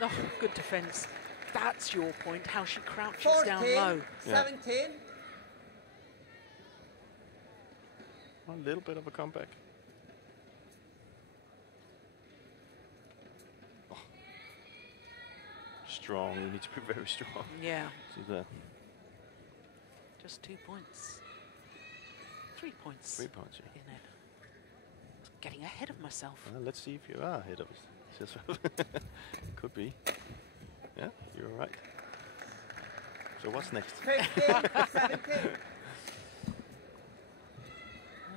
Oh, good defence. That's your point, how she crouches 14, down low. 17. A little bit of a comeback. Oh. Strong, you need to be very strong. Yeah. See that? Just 2 points. 3 points. 3 points, yeah. In it. Getting ahead of myself. Let's see if you are ahead of us. Could be. Yeah, you're right. So what's next? 15, 17.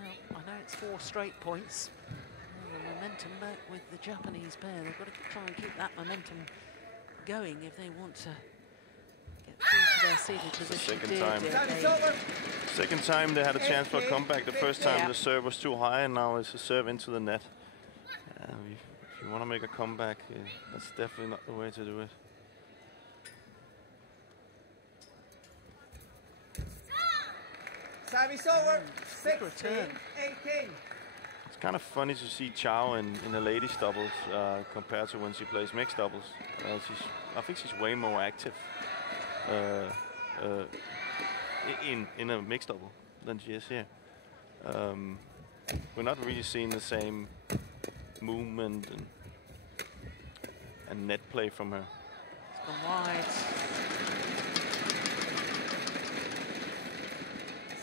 Well, I know it's 4 straight points. Well, the momentum back with the Japanese pair. They've got to try and keep that momentum going if they want to get through to their seeded position. Second time. Service over. Second time they had a chance for a comeback. The first time Yeah. the serve was too high, and now it's a serve into the net. If you want to make a comeback, that's definitely not the way to do it. Service over. Good 16, return. 18. It's kind of funny to see Zhao in the ladies doubles compared to when she plays mixed doubles. I think she's way more active in a mixed double than she is here. We're not really seeing the same movement and net play from her. It's gone wide.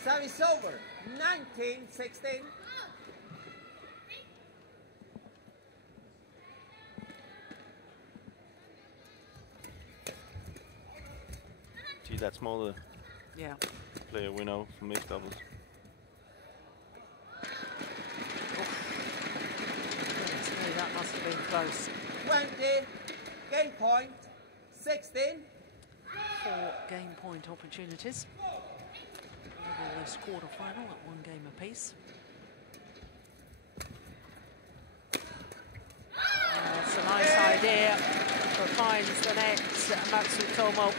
Service over. 19, 16. See, that's more the Yeah. player we know from mixed doubles. Goodness me, that must have been close. 20. Game point. 16. 4 game point opportunities. Level this quarter-final at 1 game apiece. That's a nice idea for finds the net, Matsutomo.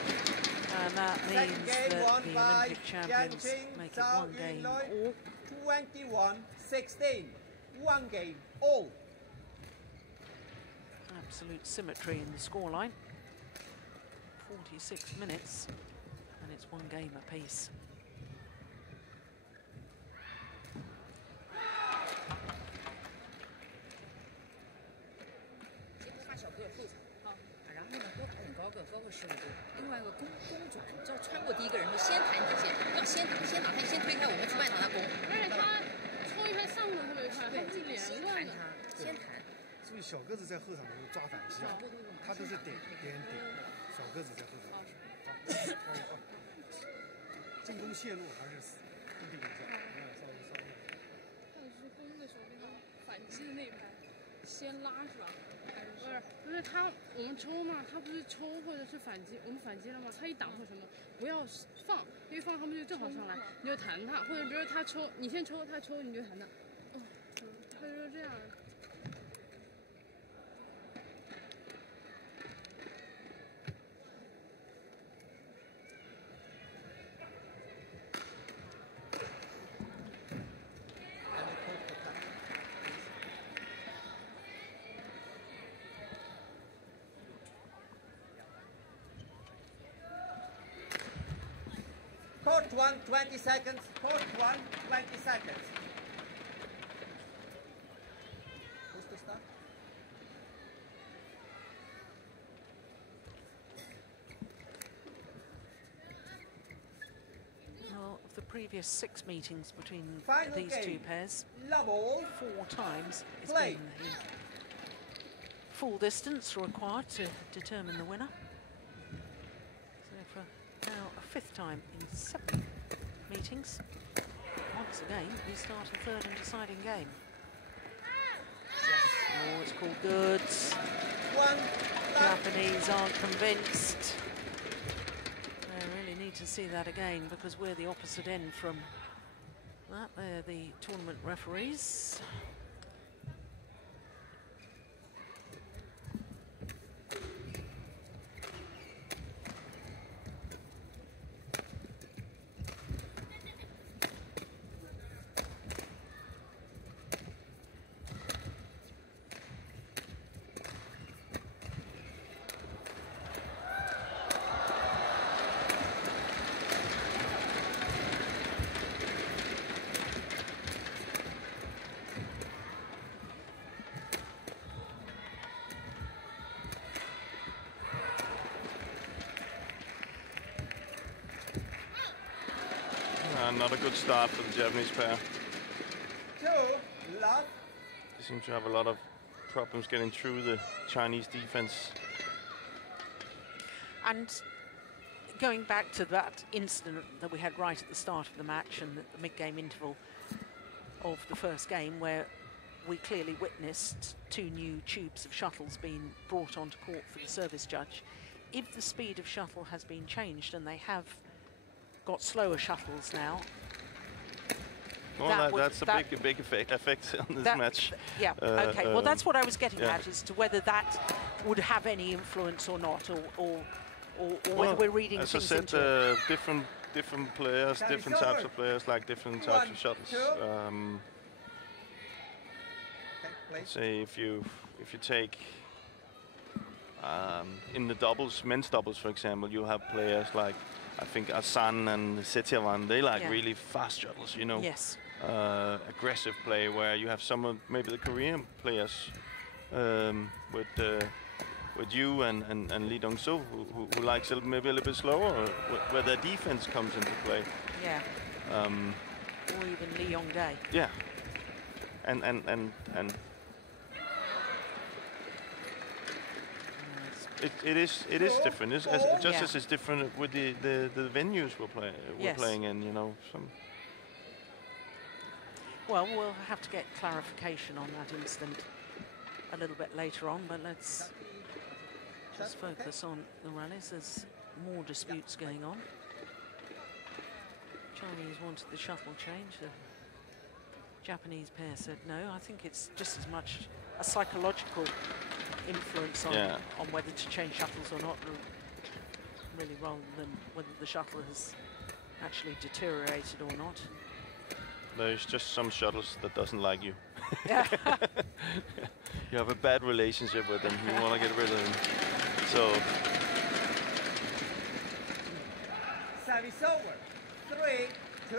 And that means that the Olympic champions make it 1 game all. 21, 16. 1 game all. Absolute symmetry in the scoreline. 46 minutes, and it's 1 game apiece.因为他我们抽嘛，他不是抽或者是反击，我们反击了吗？他一挡或什么，不要放，因为放他们就正好上来，你就弹他，或者比如他抽，你先抽，他抽你就弹他。哦，他就这样。Court 1, 20 seconds. Court 1, 20 seconds. Who's to start? Well, of the previous 6 meetings between Final these 2 game. pairs, Love all. 4 times it's Play. been the full distance required to determine the winner. So for now a 5th time in 7 meetings, once once again, we start a third and deciding game. Oh, it's called goods. Japanese aren't convinced. I really need to see that again because we're the opposite end from that. They're the tournament referees. Not a good start for the Japanese pair. Two, love. They seem to have a lot of problems getting through the Chinese defense. And going back to that incident that we had right at the start of the match and the mid-game interval of the first game, where we clearly witnessed 2 new tubes of shuttles being brought onto court for the service judge. If the speed of shuttle has been changed, and they have got slower shuttles now. Well, that's a big effect on this match. Yeah, okay. Well, that's what I was getting at, as to whether that would have any influence or not, or whether we're reading as things I said, into it. different players, different types of players like different types of shuttles. Say if you take in the doubles, men's doubles, for example, you have players like, I think Asan and Setiawan, they like really fast shuttles, you know. Yes. Aggressive play where you have some of maybe the Korean players with you and Lee Dong-soo who likes it maybe a little bit slower, or where their defense comes into play. Yeah. Or even Lee Yong-dae. Yeah. And it is different. It's just as it's different with the venues we're playing in, you know. Well, we'll have to get clarification on that incident a little bit later on, but let's just focus on the rallies. There's more disputes going on. Chinese wanted the shuttle change. The Japanese pair said no. I think it's just as much a psychological influence on whether to change shuttles or not, really, rather than whether the shuttle has actually deteriorated or not. There's just some shuttles that doesn't like you. You have a bad relationship with them. You want to get rid of them. So. Service over. 3, 2.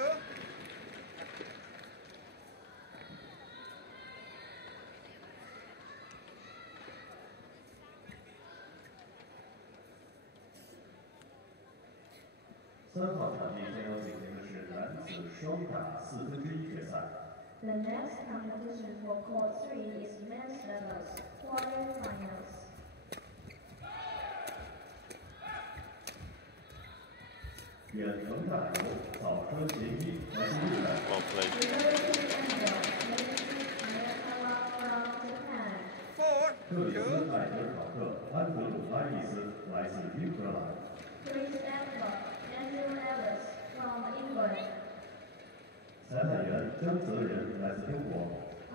The next competition for Court 3 is men's doubles quarterfinals. Well played. Chris Edward, Andrew Ellis from England.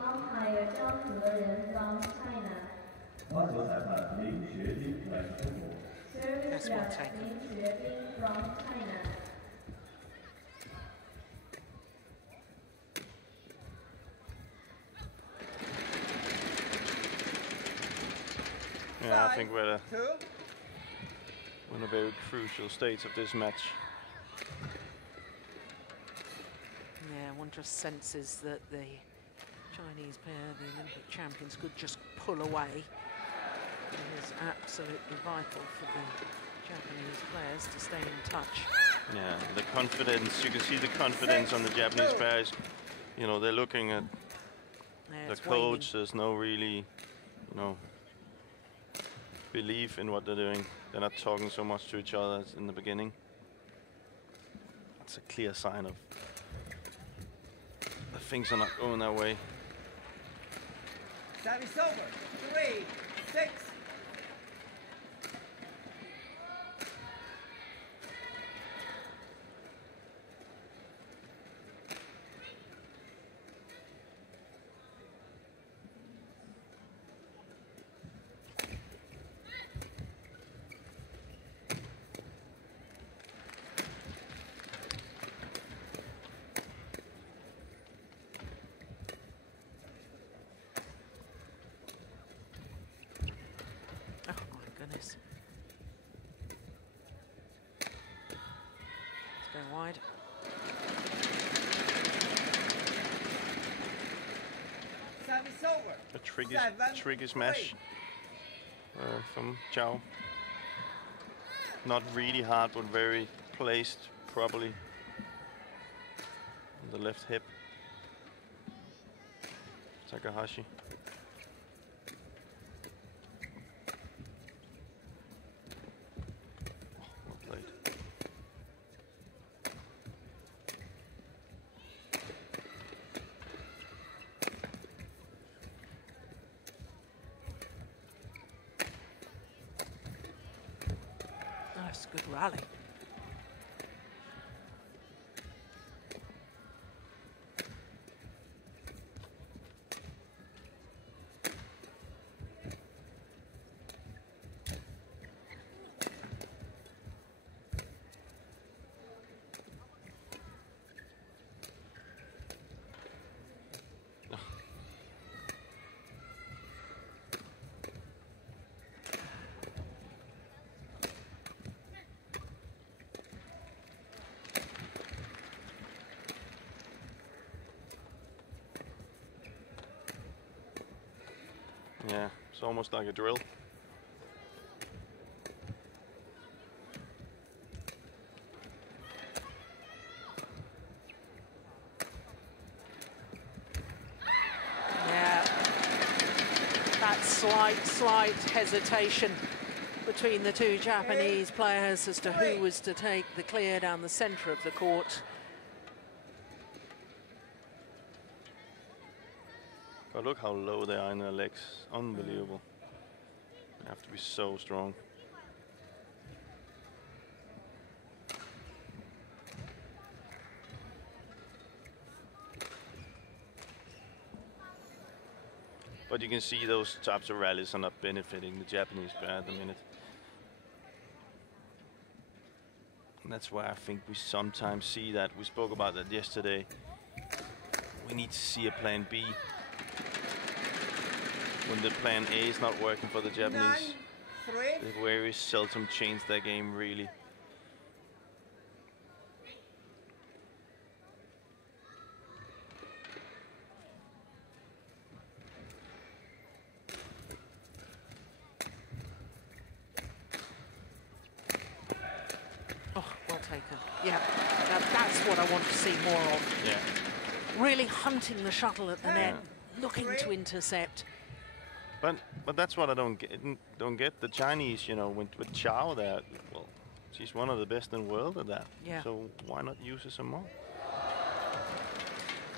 Umpire Zhang Zeren from China. Service judge Lin Xuebing from China. Yeah, I think we're in a very crucial stage of this match. Yeah, one just senses that the Chinese pair, the Olympic champions, could just pull away. It is absolutely vital for the Japanese players to stay in touch. Yeah, the confidence, you can see the confidence on the Japanese players. You know, they're looking at the coach. There's no really, you know, belief in what they're doing. They're not talking so much to each other as in the beginning. That's a clear sign of things are not going their way. Service over. 3-6. Wide. Service over. A tricky smash from Zhao. Not really hard, but very placed properly on the left hip. Takahashi. Good rally. Yeah, it's almost like a drill. Yeah, that slight hesitation between the two Japanese players as to who was to take the clear down the center of the court. But look how low they are in their legs. Unbelievable. They have to be so strong. But you can see those types of rallies are not benefiting the Japanese player at the minute. And that's why I think we sometimes see that. We spoke about that yesterday. We need to see a plan B. When the plan A is not working for the Japanese, they very seldom change their game, really. Oh, well taken. Yeah, that's what I want to see more of. Yeah. Really hunting the shuttle at the net, looking to intercept. But that's what I don't get. The Chinese, you know, with Zhao there, well, she's one of the best in the world at that. Yeah. So why not use her some more?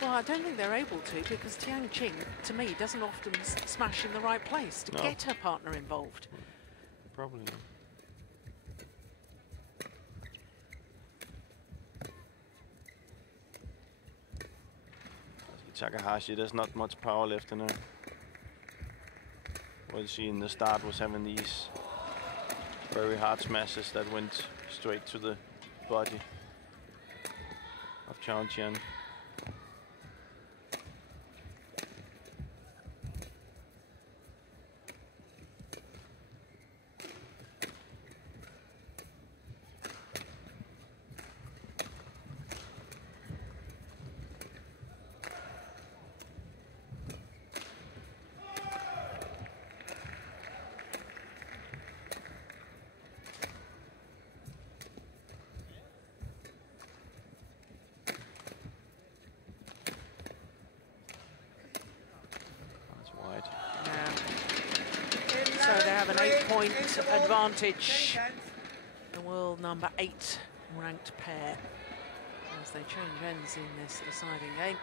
Well, I don't think they're able to, because Tian Qing, to me, doesn't often smash in the right place to get her partner involved. Probably. Takahashi, there's not much power left in her. Well, she in the start was having these very hard smashes that went straight to the body of Tian. Advantage, the world number 8 ranked pair as they change ends in this deciding game.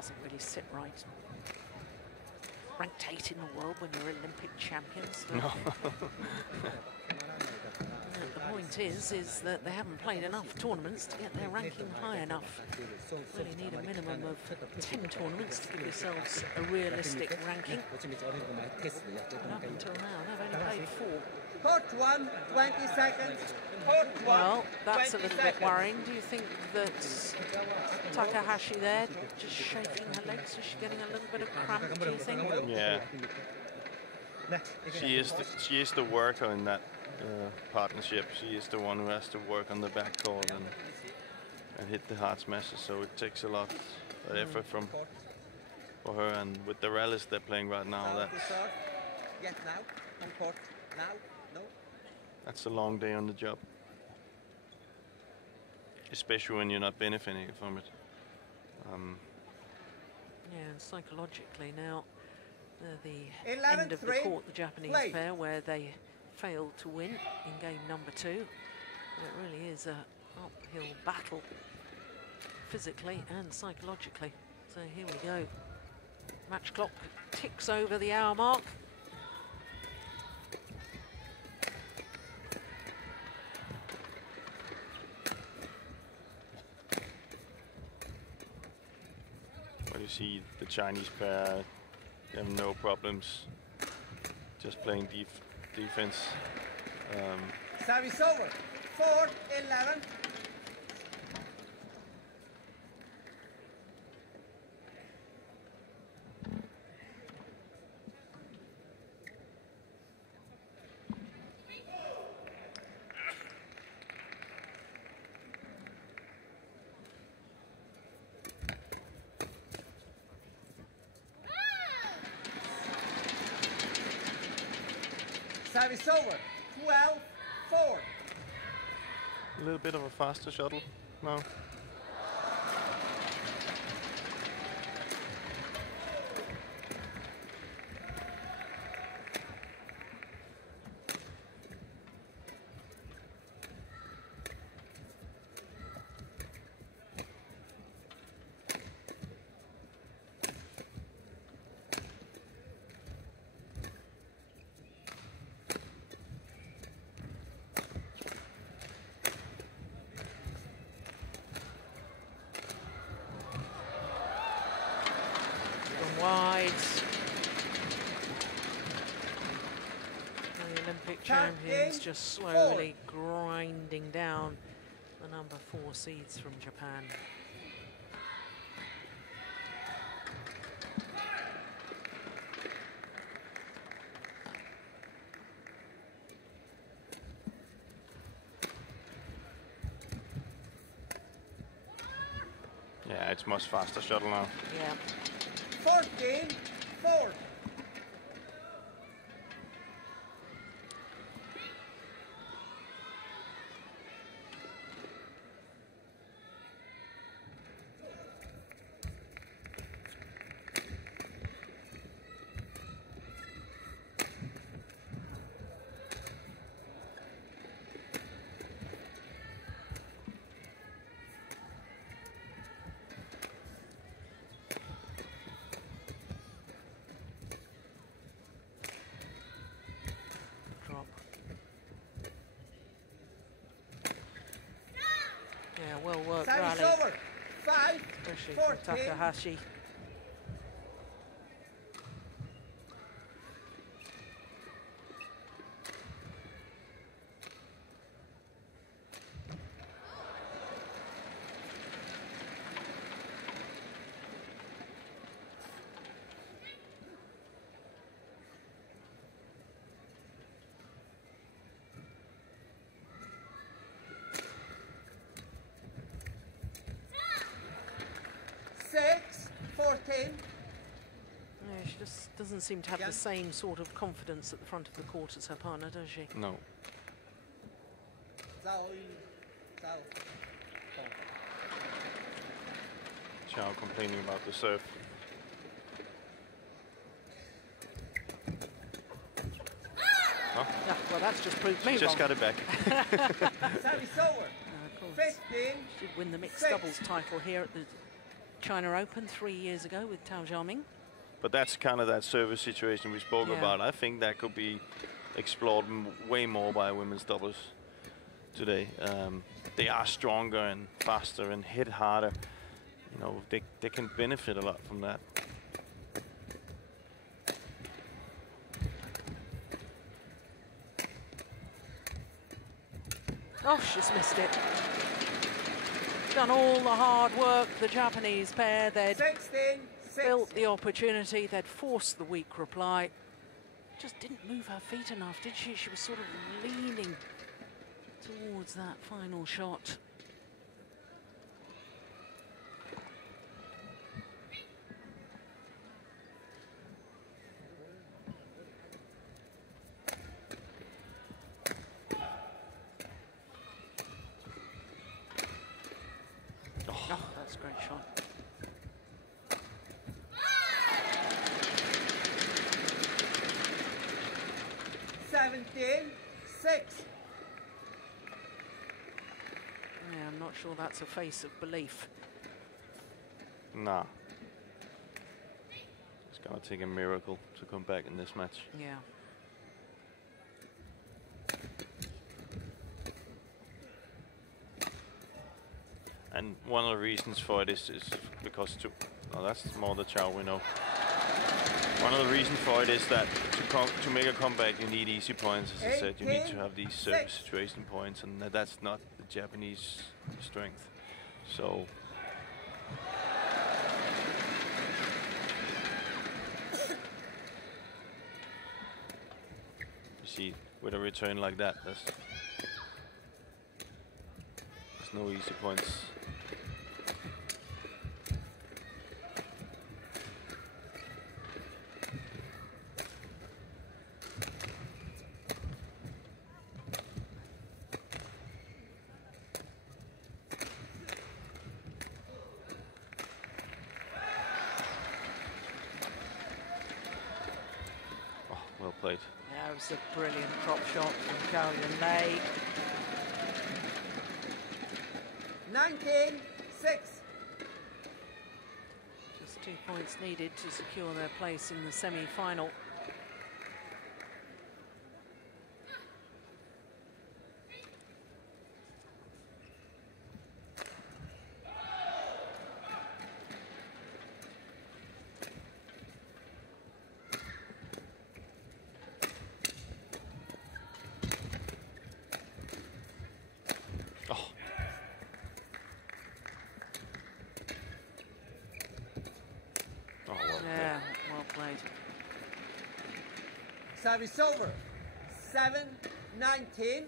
doesn't really sit right. Ranked 8 in the world when you're Olympic champions. No. The point is that they haven't played enough tournaments to get their ranking high enough. Really need a minimum of 10 tournaments to give yourselves a realistic ranking. And up until now, they've only played 4. Court 1, 20 seconds. Court 1, well, that's a little bit worrying. Do you think that Takahashi there just shaking her legs? Is she getting a little bit of cramp, do you think? Yeah. She is the worker in that partnership. She is the one who has to work on the backcourt and hit the hard smashes. So it takes a lot of effort for her. And with the rallies they're playing right now, that's a long day on the job. Especially when you're not benefiting from it. Yeah, and psychologically now, the end of the court, the Japanese pair, where they failed to win in game number 2. And it really is a uphill battle, physically and psychologically. So here we go. Match clock ticks over the hour mark. Well, you see the Chinese pair, they have no problems just playing defense. Service over. 4-11. Service over. 12-4. A little bit of a faster shuttle now. Wide. The Olympic champions just slowly grinding down the number 4 seeds from Japan. Yeah, it's much faster shuttle now. Yeah. 14-4. Yeah, well worked Service rally, over. 5-14. especially for Takahashi. Yeah, she just doesn't seem to have the same sort of confidence at the front of the court as her partner, does she? No. Zhao complaining about the serve. Oh. Yeah, well, that's just proved me Just got it back. Service over. Of course. She did win the mixed doubles title here at the China Open 3 years ago with Tao Xiaoming. But that's kind of that service situation we spoke about. I think that could be explored way more by women's doubles today. They are stronger and faster and hit harder. You know, they can benefit a lot from that. Oh, she's missed it. Done all the hard work, the Japanese pair. They'd built the opportunity, they'd forced the weak reply. Just didn't move her feet enough, did she? She was sort of leaning towards that final shot. Oh, that's a great shot. Yeah, I'm not sure that's a face of belief. Nah. It's gonna take a miracle to come back in this match. Yeah. And one of the reasons for it is because that's more the Zhao we know. One of the reasons for it is that to make a comeback you need easy points, as I said. You need to have these service situation points, and that's not the Japanese strength. So you see, with a return like that, there's no easy points. Well played. Yeah, it was a brilliant drop shot from Yunlei. 19-6. Just 2 points needed to secure their place in the semi-final. Service over. 7-19.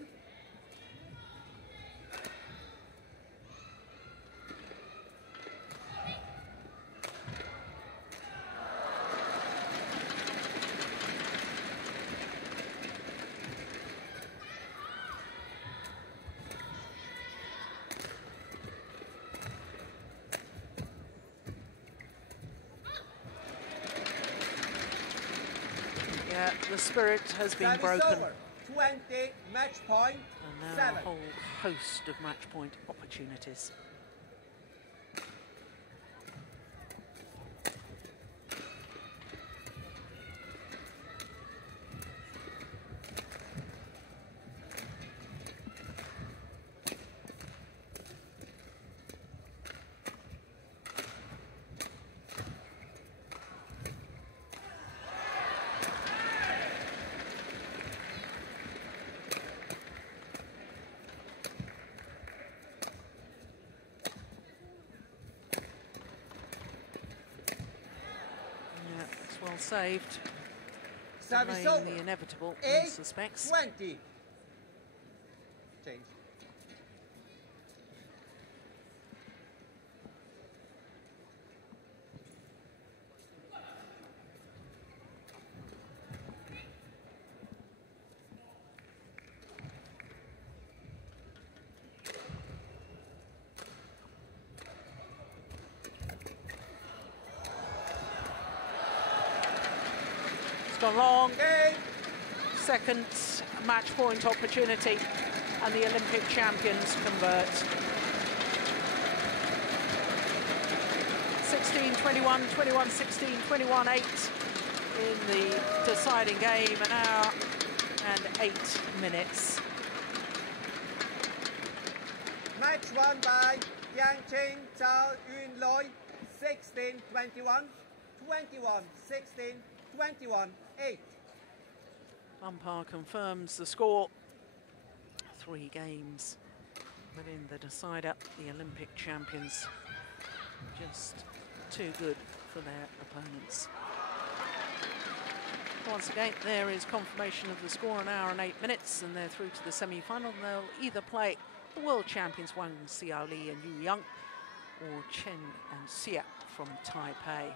Yeah, the spirit has been broken. Over. 20 match point. And now a whole host of match point opportunities. Well saved. Service over. The inevitable, one suspects. 20. Change. Gone long. Second match point opportunity, and the Olympic champions convert. 21-16, 21-16, 21-8 in the deciding game, an hour and 8 minutes. Match won by Tian, Zhao, Yunlei, 16-21, 21-16, 21-8. Umpire confirms the score. 3 games within the decider. The Olympic champions just too good for their opponents. Once again, there is confirmation of the score, an hour and 8 minutes, and they're through to the semi-final. They'll either play the world champions Wang Xiaoli and Yu Yang, or Chen and Xia from Taipei.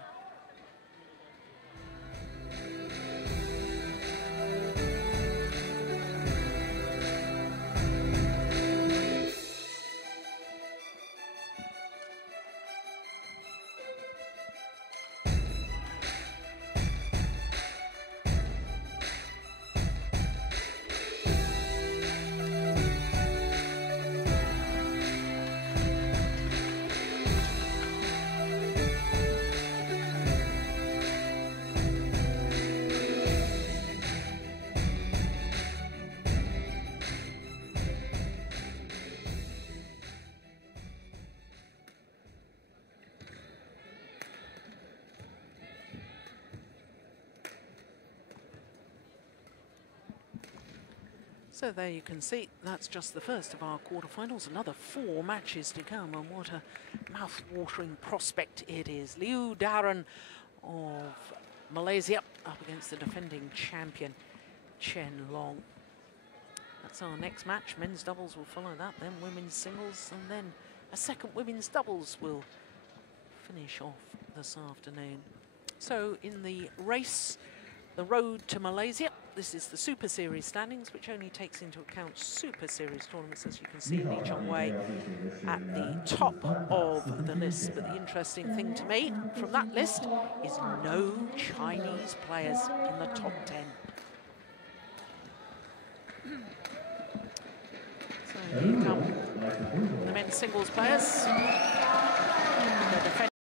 So there you can see, that's just the first of our quarterfinals. Another 4 matches to come, and what a mouth-watering prospect it is. Liu Darren of Malaysia up against the defending champion, Chen Long. That's our next match. Men's doubles will follow that, then women's singles, and then a second women's doubles will finish off this afternoon. So in the race, the road to Malaysia, this is the Super Series standings, which only takes into account Super Series tournaments, as you can see, Li Chongwei at the top of the list. But the interesting thing to me from that list is no Chinese players in the top 10. So here come the men's singles players.